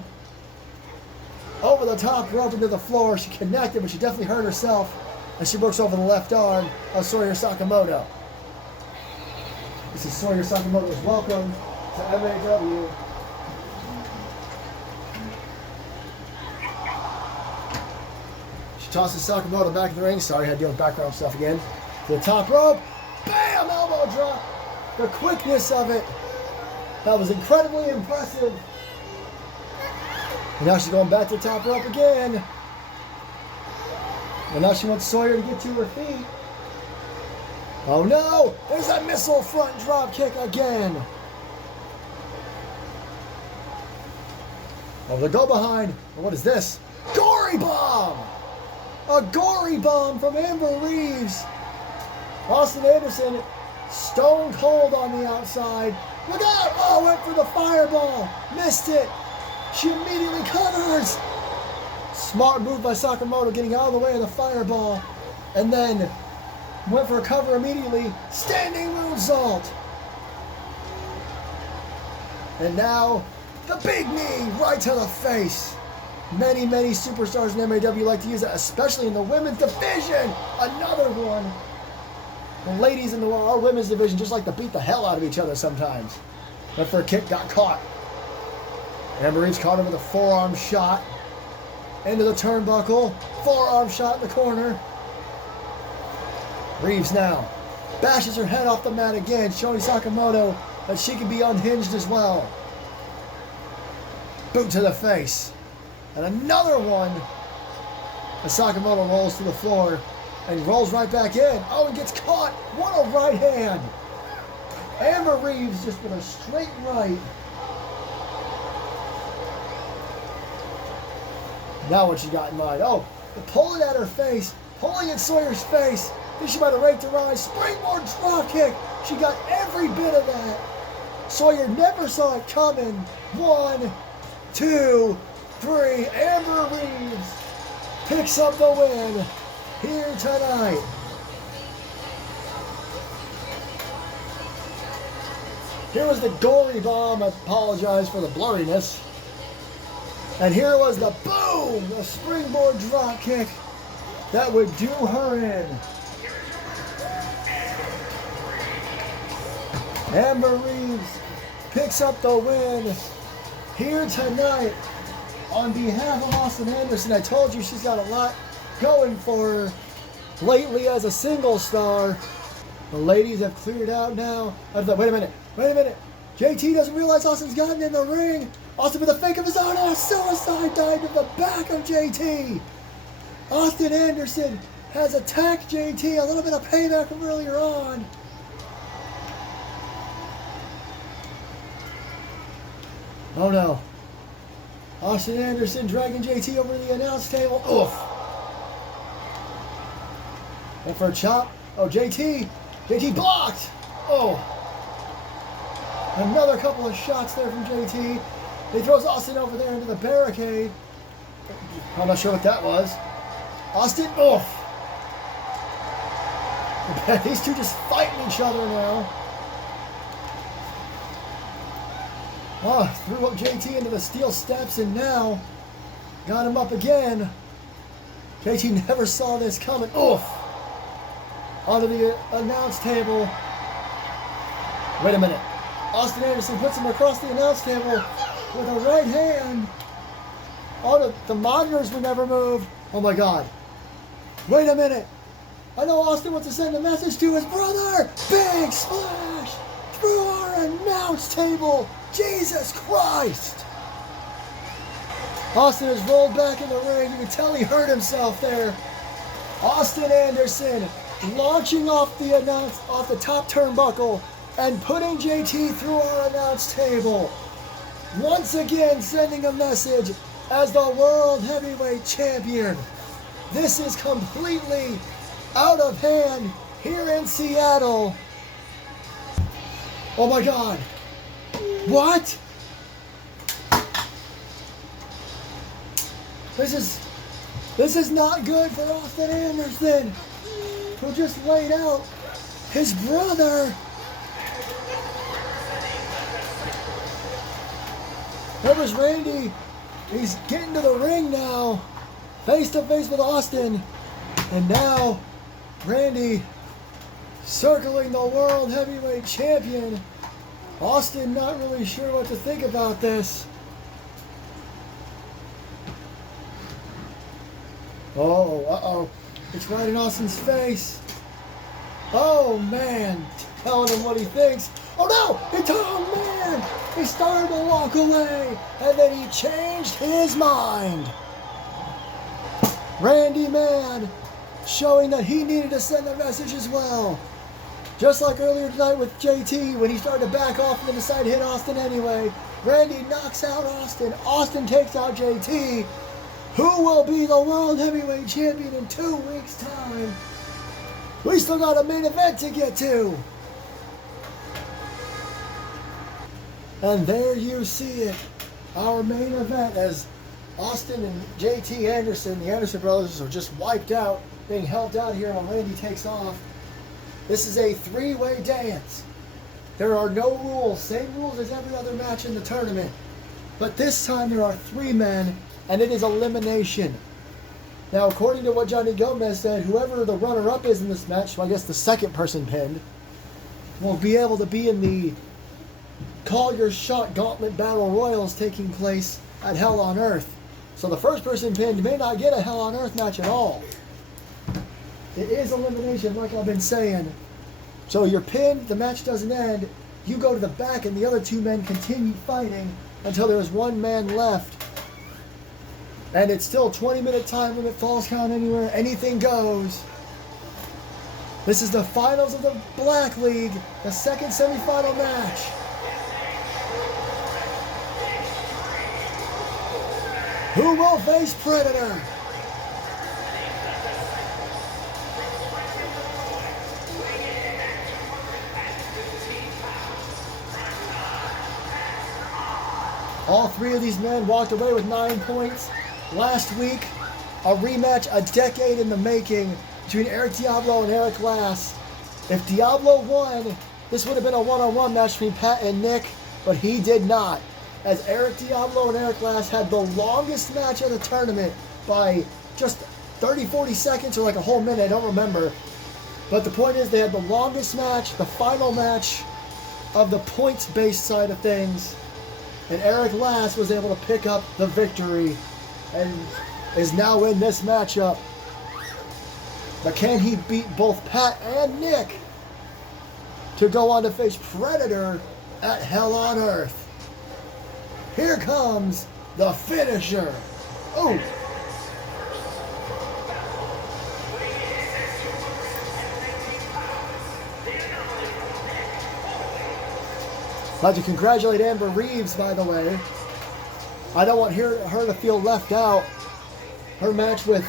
over the top rope into the floor. She connected, but she definitely hurt herself as she works over the left arm of Sawyer Sakamoto. This is Sawyer Sakamoto's welcome to MAW. She tosses Sakamoto back in the ring. Sorry, I had to deal with background stuff again. To the top rope. Bam! Elbow drop. The quickness of it. That was incredibly impressive. And now she's going back to the top rope again. And now she wants Sawyer to get to her feet. Oh no! There's that missile front drop kick again. Oh, the go behind. What is this? Gory bomb! A gory bomb from Amber Reeves. Austin Anderson, stone cold on the outside. Look out! Oh, went for the fireball. Missed it. She immediately covers. Smart move by Sakamoto, getting out of the way of the fireball. And then went for a cover immediately. Standing moonsault. And now the big knee right to the face. Many, many superstars in MAW like to use it, especially in the women's division. Another one. The ladies in our women's division just like to beat the hell out of each other sometimes. Went for a kick, got caught. Amber Reeves caught him with a forearm shot. Into the turnbuckle. Forearm shot in the corner. Reeves now bashes her head off the mat again, showing Sakamoto that she can be unhinged as well. Boot to the face. And another one. As Sakamoto rolls to the floor and rolls right back in. Oh, and gets caught. What a right hand. Amber Reeves just with a straight right. Now what she got in mind? Oh, pulling at her face. Pulling at Sawyer's face. Then she might have raked her eyes. Springboard drop kick. She got every bit of that. Sawyer never saw it coming. 1, 2, 3. Amber Reeves picks up the win here tonight. Here was the gory bomb. I apologize for the blurriness. And here was the boom, the springboard drop kick that would do her in. Amber Reeves picks up the win here tonight on behalf of Austin Anderson. I told you she's got a lot going for her lately as a single star. The ladies have cleared out now. Wait a minute. JT doesn't realize Austin's gotten in the ring. Austin with a fake of his own ass suicide dive to the back of JT. Austin Anderson has attacked JT. A little bit of payback from earlier on. Oh no. Austin Anderson dragging JT over to the announce table. Oof. And for a chop. Oh, JT blocked. Oh. Another couple of shots there from JT. He throws Austin over there into the barricade. I'm not sure what that was. Austin, oof. These two just fighting each other now. Oh, threw up JT into the steel steps and now got him up again. JT never saw this coming. Oof. Onto the announce table. Wait a minute. Austin Anderson puts him across the announce table with a right hand. Oh, the monitors were never moved. Oh my God. Wait a minute. I know Austin wants to send a message to his brother. Big splash through our announce table. Jesus Christ. Austin has rolled back in the ring. You can tell he hurt himself there. Austin Anderson launching off the top turnbuckle and putting JT through our announce table. Once again sending a message as the World Heavyweight Champion. This is completely out of hand here in Seattle. Oh my God. What? This is not good for Austin Anderson, who just laid out his brother. There was Randy. He's getting to the ring now, face to face with Austin. And now Randy circling the World Heavyweight Champion. Austin not really sure what to think about this. Oh, uh-oh. It's right in Austin's face. Oh, man. Telling him what he thinks. Oh, no! Oh, man! He started to walk away, and then he changed his mind. Randy, man, showing that he needed to send a message as well. Just like earlier tonight with JT, when he started to back off and then decided to hit Austin anyway. Randy knocks out Austin. Austin takes out JT. Who will be the World Heavyweight Champion in 2 weeks' time? We still got a main event to get to. And there you see it. Our main event, as Austin and JT Anderson, the Anderson brothers, are just wiped out, being helped out here while Randy takes off. This is a 3-way dance. There are no rules, same rules as every other match in the tournament. But this time there are 3 men, and it is elimination. Now, according to what Johnny Gomez said, whoever the runner-up is in this match, so I guess the second person pinned, will be able to be in the Call Your Shot Gauntlet Battle Royals taking place at Hell on Earth. So the first person pinned may not get a Hell on Earth match at all. It is elimination, like I've been saying. So you're pinned, the match doesn't end, you go to the back and the other 2 men continue fighting until there's 1 man left. And it's still 20-minute time limit, falls count anywhere, anything goes. This is the finals of the Black League, the second semifinal match. Who will face Predator? All 3 of these men walked away with 9 points. Last week, a rematch a decade in the making between Eric Diablo and Eric Glass. If Diablo won, this would have been a one-on-one match between Pat and Nick, but he did not. As Eric Diablo and Eric Glass had the longest match of the tournament by just 30-40 seconds or like a whole minute, I don't remember. But the point is, they had the longest match, the final match of the points-based side of things. And Eric Glass was able to pick up the victory and is now in this matchup. But can he beat both Pat and Nick to go on to face Predator at Hell on Earth? Here comes the finisher. Oh! I'd like to congratulate Amber Reeves, by the way. I don't want her to feel left out. Her match with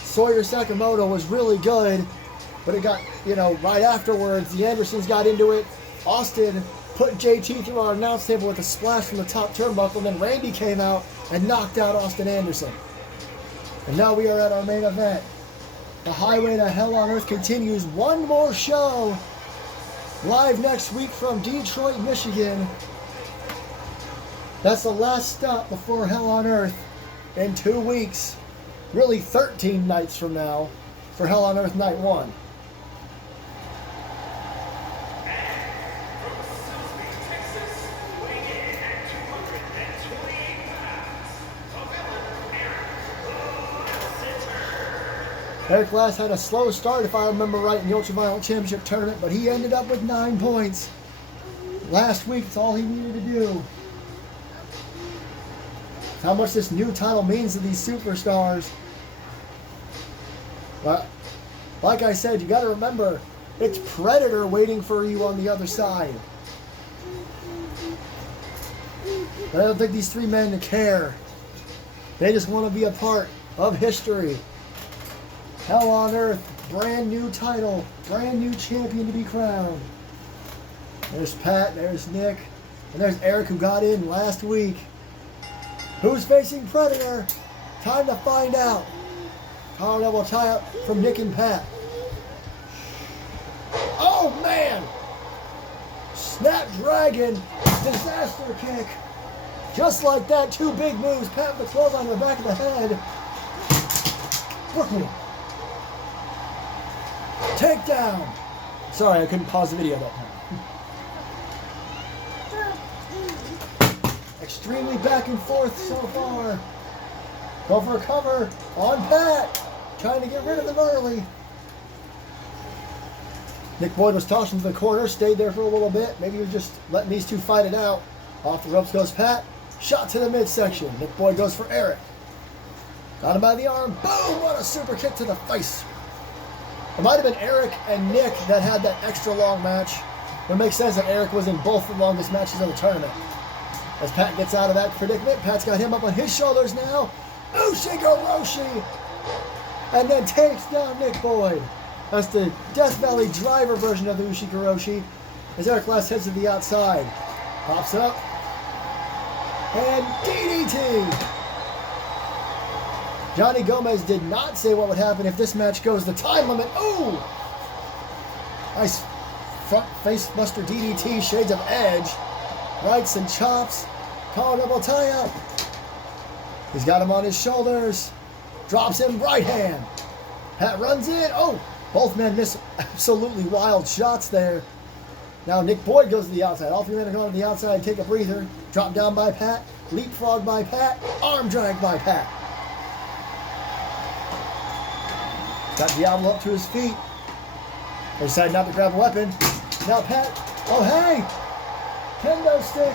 Sawyer Sakamoto was really good, but it got, right afterwards, the Andersons got into it. Austin put JT through our announce table with a splash from the top turnbuckle, and then Randy came out and knocked out Austin Anderson. And now we are at our main event. The highway to Hell on Earth continues. One more show. Live next week from Detroit, Michigan. That's the last stop before Hell on Earth in 2 weeks. Really 13 nights from now for Hell on Earth Night 1. Eric Glass had a slow start, if I remember right, in the Ultraviolent Championship Tournament, but he ended up with 9 points. Last week, it's all he needed to do. How much this new title means to these superstars. But, like I said, you got to remember, it's Predator waiting for you on the other side. But I don't think these 3 men care. They just want to be a part of history. Hell on Earth, brand new title, brand new champion to be crowned. There's Pat, there's Nick, and there's Eric, who got in last week. Who's facing Predator? Time to find out. Collar double tie up from Nick and Pat. Oh man! Snapdragon disaster kick. Just like that, 2 big moves. Pat with the clothes on the back of the head. Brooklyn. Takedown! Sorry, I couldn't pause the video that time. Extremely back and forth so far. Go for a cover on Pat. Trying to get rid of them early. Nick Boyd was tossed into the corner, stayed there for a little bit. Maybe he was just letting these 2 fight it out. Off the ropes goes Pat. Shot to the midsection. Nick Boyd goes for Eric. Got him by the arm. Boom! What a super kick to the face. It might have been Eric and Nick that had that extra long match. It makes sense that Eric was in both the longest matches of the tournament. As Pat gets out of that predicament, Pat's got him up on his shoulders now. Ushigoroshi! And then takes down Nick Boyd. That's the Death Valley driver version of the Ushigoroshi. As Eric Glass heads to the outside. Pops up. And DDT! Johnny Gomez did not say what would happen if this match goes the time limit. Ooh! Nice front face buster DDT, shades of edge. Rights and chops. Collar double tie up. He's got him on his shoulders. Drops him right hand. Pat runs in. Oh! Both men miss absolutely wild shots there. Now Nick Boyd goes to the outside. All three men are going to the outside and take a breather. Drop down by Pat. Leapfrog by Pat. Arm drag by Pat. Got Diablo up to his feet. They decide not to grab a weapon. Now Pat. Oh hey! Kendo stick.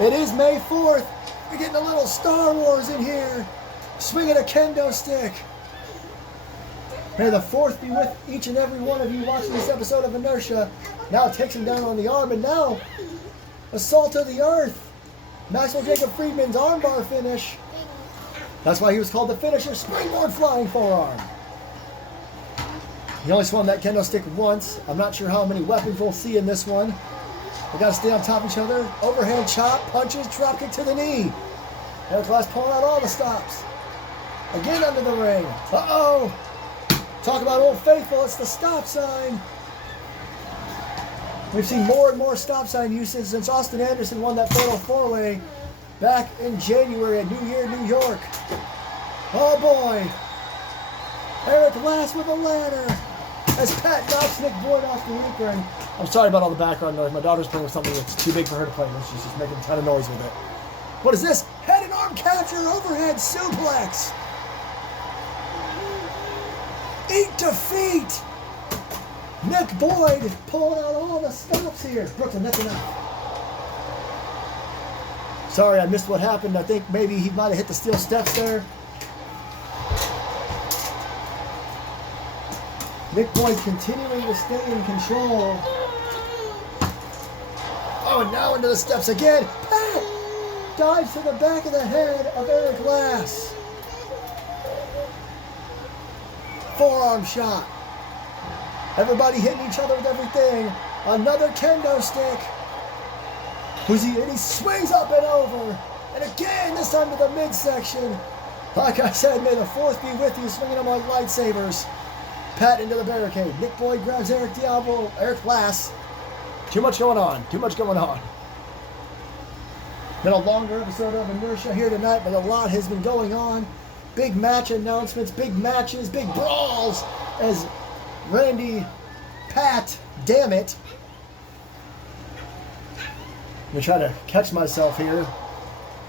It is May 4th. We're getting a little Star Wars in here. Swinging a kendo stick. May the 4th be with each and every one of you watching this episode of Inertia. Now takes him down on the arm, and now assault of the earth. Maxwell Jacob Friedman's armbar finish. That's why he was called the finisher. Springboard flying forearm. He only swung that kendo stick once. I'm not sure how many weapons we'll see in this one. They got to stay on top of each other. Overhand chop, punches, drop kick to the knee. Eric Glass pulling out all the stops. Again under the ring. Uh-oh. Talk about Old Faithful. It's the stop sign. We've seen more and more stop sign usage since Austin Anderson won that fatal four-way back in January at New Year, New York. Oh boy. Eric Glass with a ladder. As Pat knocks Nick Boyd off the apron. I'm sorry about all the background noise. My daughter's playing with something that's too big for her to play with. She's just making a ton of noise with it. What is this? Head and arm capture, overhead suplex. Eat defeat. Nick Boyd pulling out all the stops here. Brooklyn, that's enough. Sorry, I missed what happened. I think maybe he might have hit the steel steps there. Nick Boyd continuing to stay in control. Oh, and now into the steps again. Pat dives to the back of the head of Eric Glass. Forearm shot. Everybody hitting each other with everything. Another kendo stick. And he swings up and over. And again, this time to the midsection. Like I said, may the 4th be with you, swinging them like lightsabers. Pat into the barricade. Nick Boyd grabs Eric Glass. Too much going on. Too much going on. Been a longer episode of Inertia here tonight, but a lot has been going on. Big match announcements, big matches, big brawls as Randy, Pat, damn it. I'm going to try to catch myself here.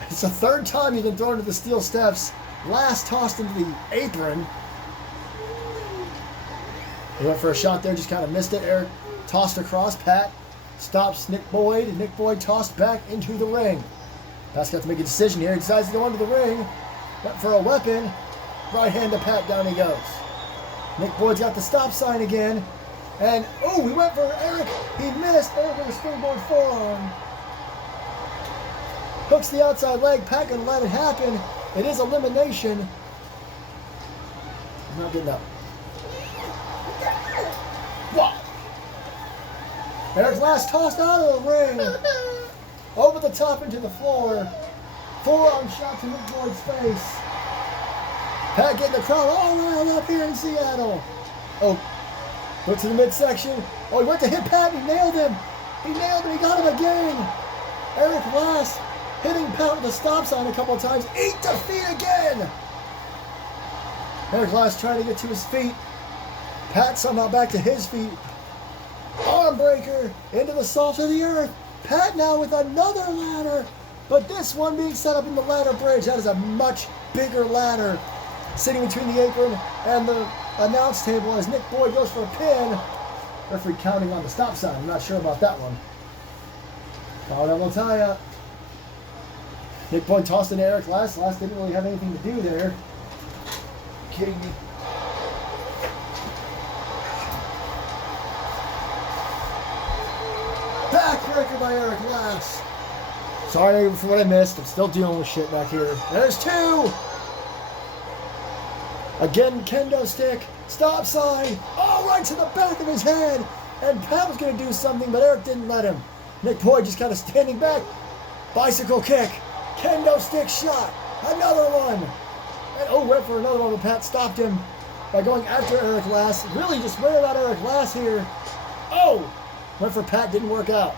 It's the 3rd time he's been thrown to the steel steps. Last tossed into the apron. He went for a shot there, just kind of missed it. Eric tossed across. Pat stops Nick Boyd, and Nick Boyd tossed back into the ring. Pat's got to make a decision here. He decides to go into the ring. Went for a weapon. Right hand to Pat, down he goes. Nick Boyd's got the stop sign again. And, oh, he went for Eric. He missed. Eric with a springboard forearm. Hooks the outside leg. Pat gonna let it happen. It is elimination. He's not getting up. What? Eric's last tossed out of the ring. Over the top into the floor. Forearm shot to Nick Boyd's face. Pat getting the crowd all around up here in Seattle. Oh, went to the midsection. Oh, he went to hit Pat and he nailed him. He nailed him. He got him again. Eric Glass hitting Pat with a stop sign a couple of times. Eat defeat again. Eric Glass trying to get to his feet. Pat somehow back to his feet. Arm breaker into the salt of the earth. Pat now with another ladder, but this one being set up in the ladder bridge. That is a much bigger ladder sitting between the apron and the announce table as Nick Boyd goes for a pin. Referee counting on the stop sign. I'm not sure about that one. Collar double tie up. Nick Boyd tossed into Eric Glass. Glass didn't really have anything to do there. Kidding me. breaker by Eric Glass. Sorry for what I missed. I'm still dealing with shit back here. There's 2. Again, kendo stick. Stop sign. Oh, right to the back of his head. And Pat was going to do something, but Eric didn't let him. Nick Boyd just kind of standing back. Bicycle kick. Kendo stick shot. Another one. And oh, went for another one, but Pat stopped him by going after Eric Glass. Really just worried about Eric Glass here. Oh, went for Pat, didn't work out.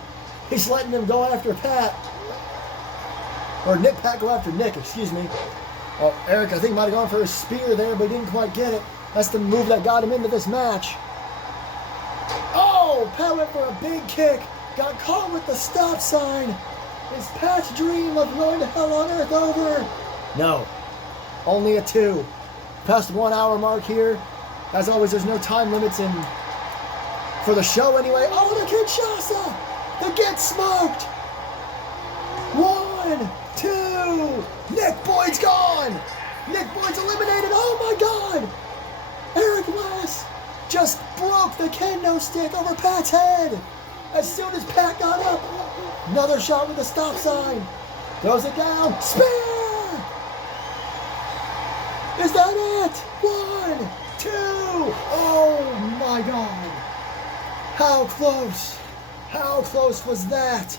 He's letting him go after Pat. Or Pat go after Nick, excuse me. Oh, Eric, I think, might have gone for a spear there, but he didn't quite get it. That's the move that got him into this match. Oh, Pat went for a big kick. Got caught with the stop sign. Is Pat's dream of going to Hell on Earth over? No. Only a 2. Past the 1 hour mark here. As always, there's no time limits in for the show anyway. Oh, the Kinshasa! The Get Smoked! 1, 2. Nick Boyd's gone! Nick Boyd's eliminated. Oh my God! Eric Glass just broke the kendo stick over Pat's head. As soon as Pat got up, another shot with a stop sign. Throws it down. Spear! Is that it? 1, 2. Oh my God. How close? How close was that?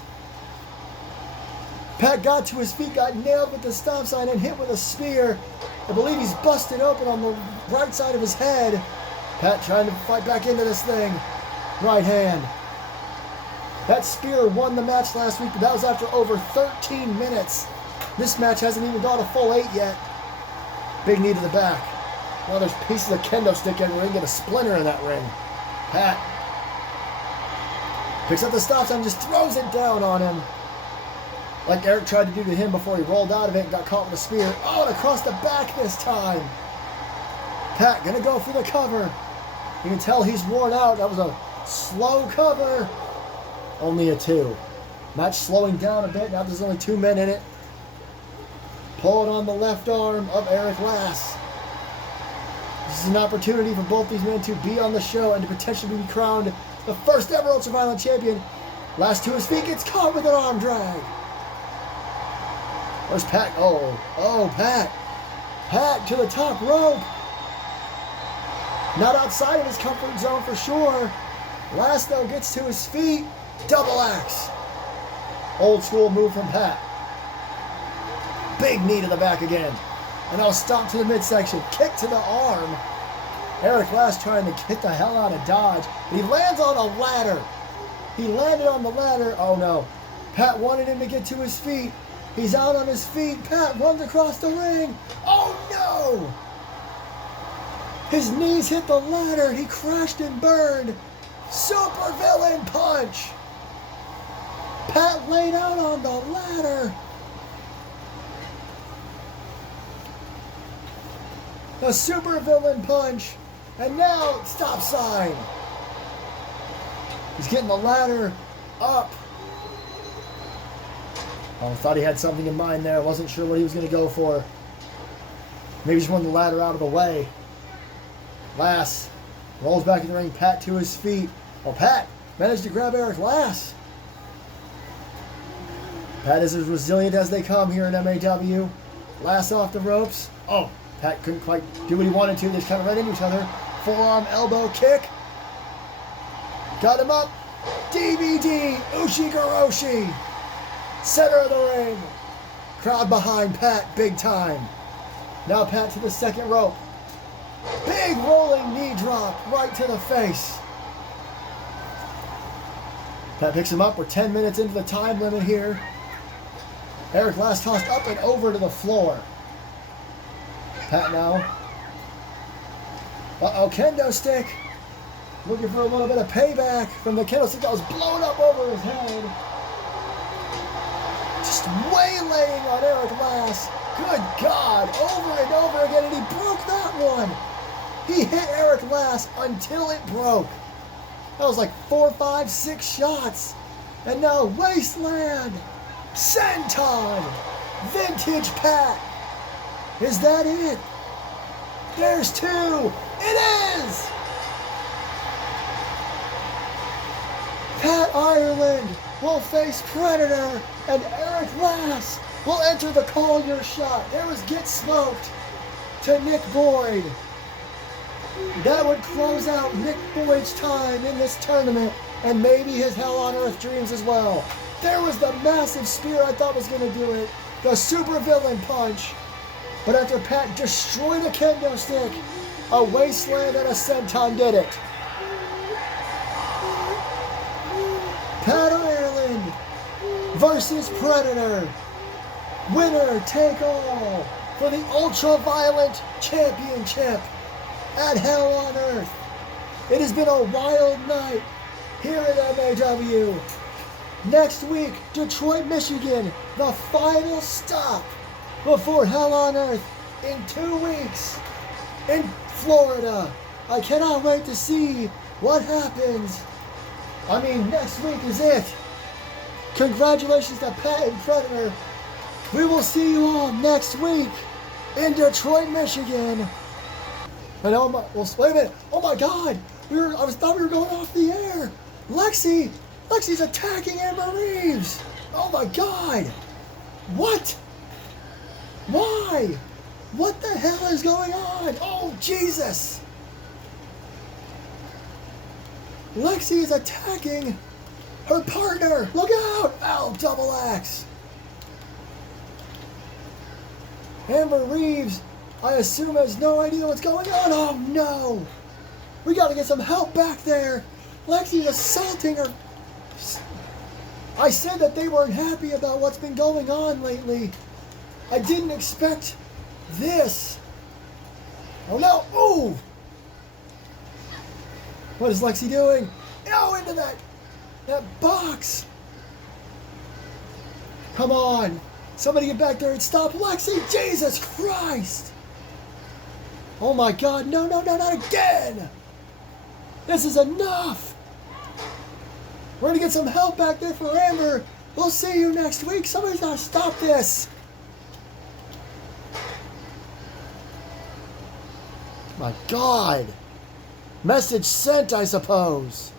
Pat got to his feet, got nailed with the stop sign and hit with a spear. I believe he's busted open on the right side of his head. Pat trying to fight back into this thing. Right hand. That spear won the match last week, but that was after over 13 minutes. This match hasn't even gone a full 8 yet. Big knee to the back. Now there's pieces of kendo stick in the ring. Get a splinter in that ring. Pat picks up the stop sign and just throws it down on him. Like Eric tried to do to him before he rolled out of it and got caught with a spear. Oh, and across the back this time. Pat gonna go for the cover. You can tell he's worn out. That was a slow cover. Only a 2. Match slowing down a bit. Now there's only 2 men in it. Pulled on the left arm of Eric Glass. This is an opportunity for both these men to be on the show and to potentially be crowned the first ever Ultraviolent champion. Last to his feet gets caught with an arm drag. Where's Pat? Oh, Pat. Pat to the top rope. Not outside of his comfort zone for sure. Last, though, gets to his feet. Double axe. Old school move from Pat. Big knee to the back again. And I'll stop to the midsection. Kick to the arm. Eric Glass trying to get the hell out of dodge. He lands on a ladder. He landed on the ladder. Oh, no. Pat wanted him to get to his feet. He's out on his feet. Pat runs across the ring. Oh, no. His knees hit the ladder. He crashed and burned. Super villain punch. Pat laid out on the ladder. A super villain punch. And now, stop sign. He's getting the ladder up. Oh, I thought he had something in mind there. I wasn't sure what he was going to go for. Maybe just wanted the ladder out of the way. Glass rolls back in the ring. Pat to his feet. Well, Pat managed to grab Eric Glass. Pat is as resilient as they come here in MAW. Glass off the ropes. Oh, Pat couldn't quite do what he wanted to. They just kind of ran into each other. Forearm elbow kick. Got him up. DVD Ushigoroshi. Center of the ring. Crowd behind Pat big time. Now Pat to the second rope. Big rolling knee drop right to the face. Pat picks him up. We're 10 minutes into the time limit here. Eric Glass tossed up and over to the floor. Pat now. Uh-oh, kendo stick. Looking for a little bit of payback from the kendo stick that was blown up over his head. Just waylaying on Eric Glass. Good God, over and over again, and he broke that one. He hit Eric Glass until it broke. That was like 4, 5, 6 shots. And now Wasteland. Senton. Vintage Pat. Is that it? There's 2. It is. Pat Ireland will face Predator, and Eric Lass will enter the Call Your Shot. There was Get Smoked to Nick Boyd. That would close out Nick Boyd's time in this tournament and maybe his Hell on Earth dreams as well. There was the massive spear I thought was going to do it. The super villain punch. But after Pat destroyed a kendo stick, a wasteland and a senton did it. Pat Ireland versus Predator. Winner take all for the Ultraviolent Championship at Hell on Earth. It has been a wild night here at MAW. Next week, Detroit, Michigan, the final stop before Hell on Earth in 2 weeks in Florida. I cannot wait to see what happens. I mean, next week is it. Congratulations to Pat and Predator. We will see you all next week in Detroit, Michigan. And oh my, well, wait a minute. Oh my God. I thought we were going off the air. Lexi's attacking Amber Reeves. Oh my God. What? Why? What the hell is going on? Oh, Jesus. Lexi is attacking her partner. Look out. Oh, double axe. Amber Reeves, I assume, has no idea what's going on. Oh, no. We got to get some help back there. Lexi's assaulting her. I said that they weren't happy about what's been going on lately. I didn't expect this. Oh, no. Ooh. What is Lexi doing? No, into that box. Come on. Somebody get back there and stop Lexi. Jesus Christ. Oh my God. No, not again. This is enough. We're going to get some help back there for Amber. We'll see you next week. Somebody's got to stop this. My God. Message sent, I suppose.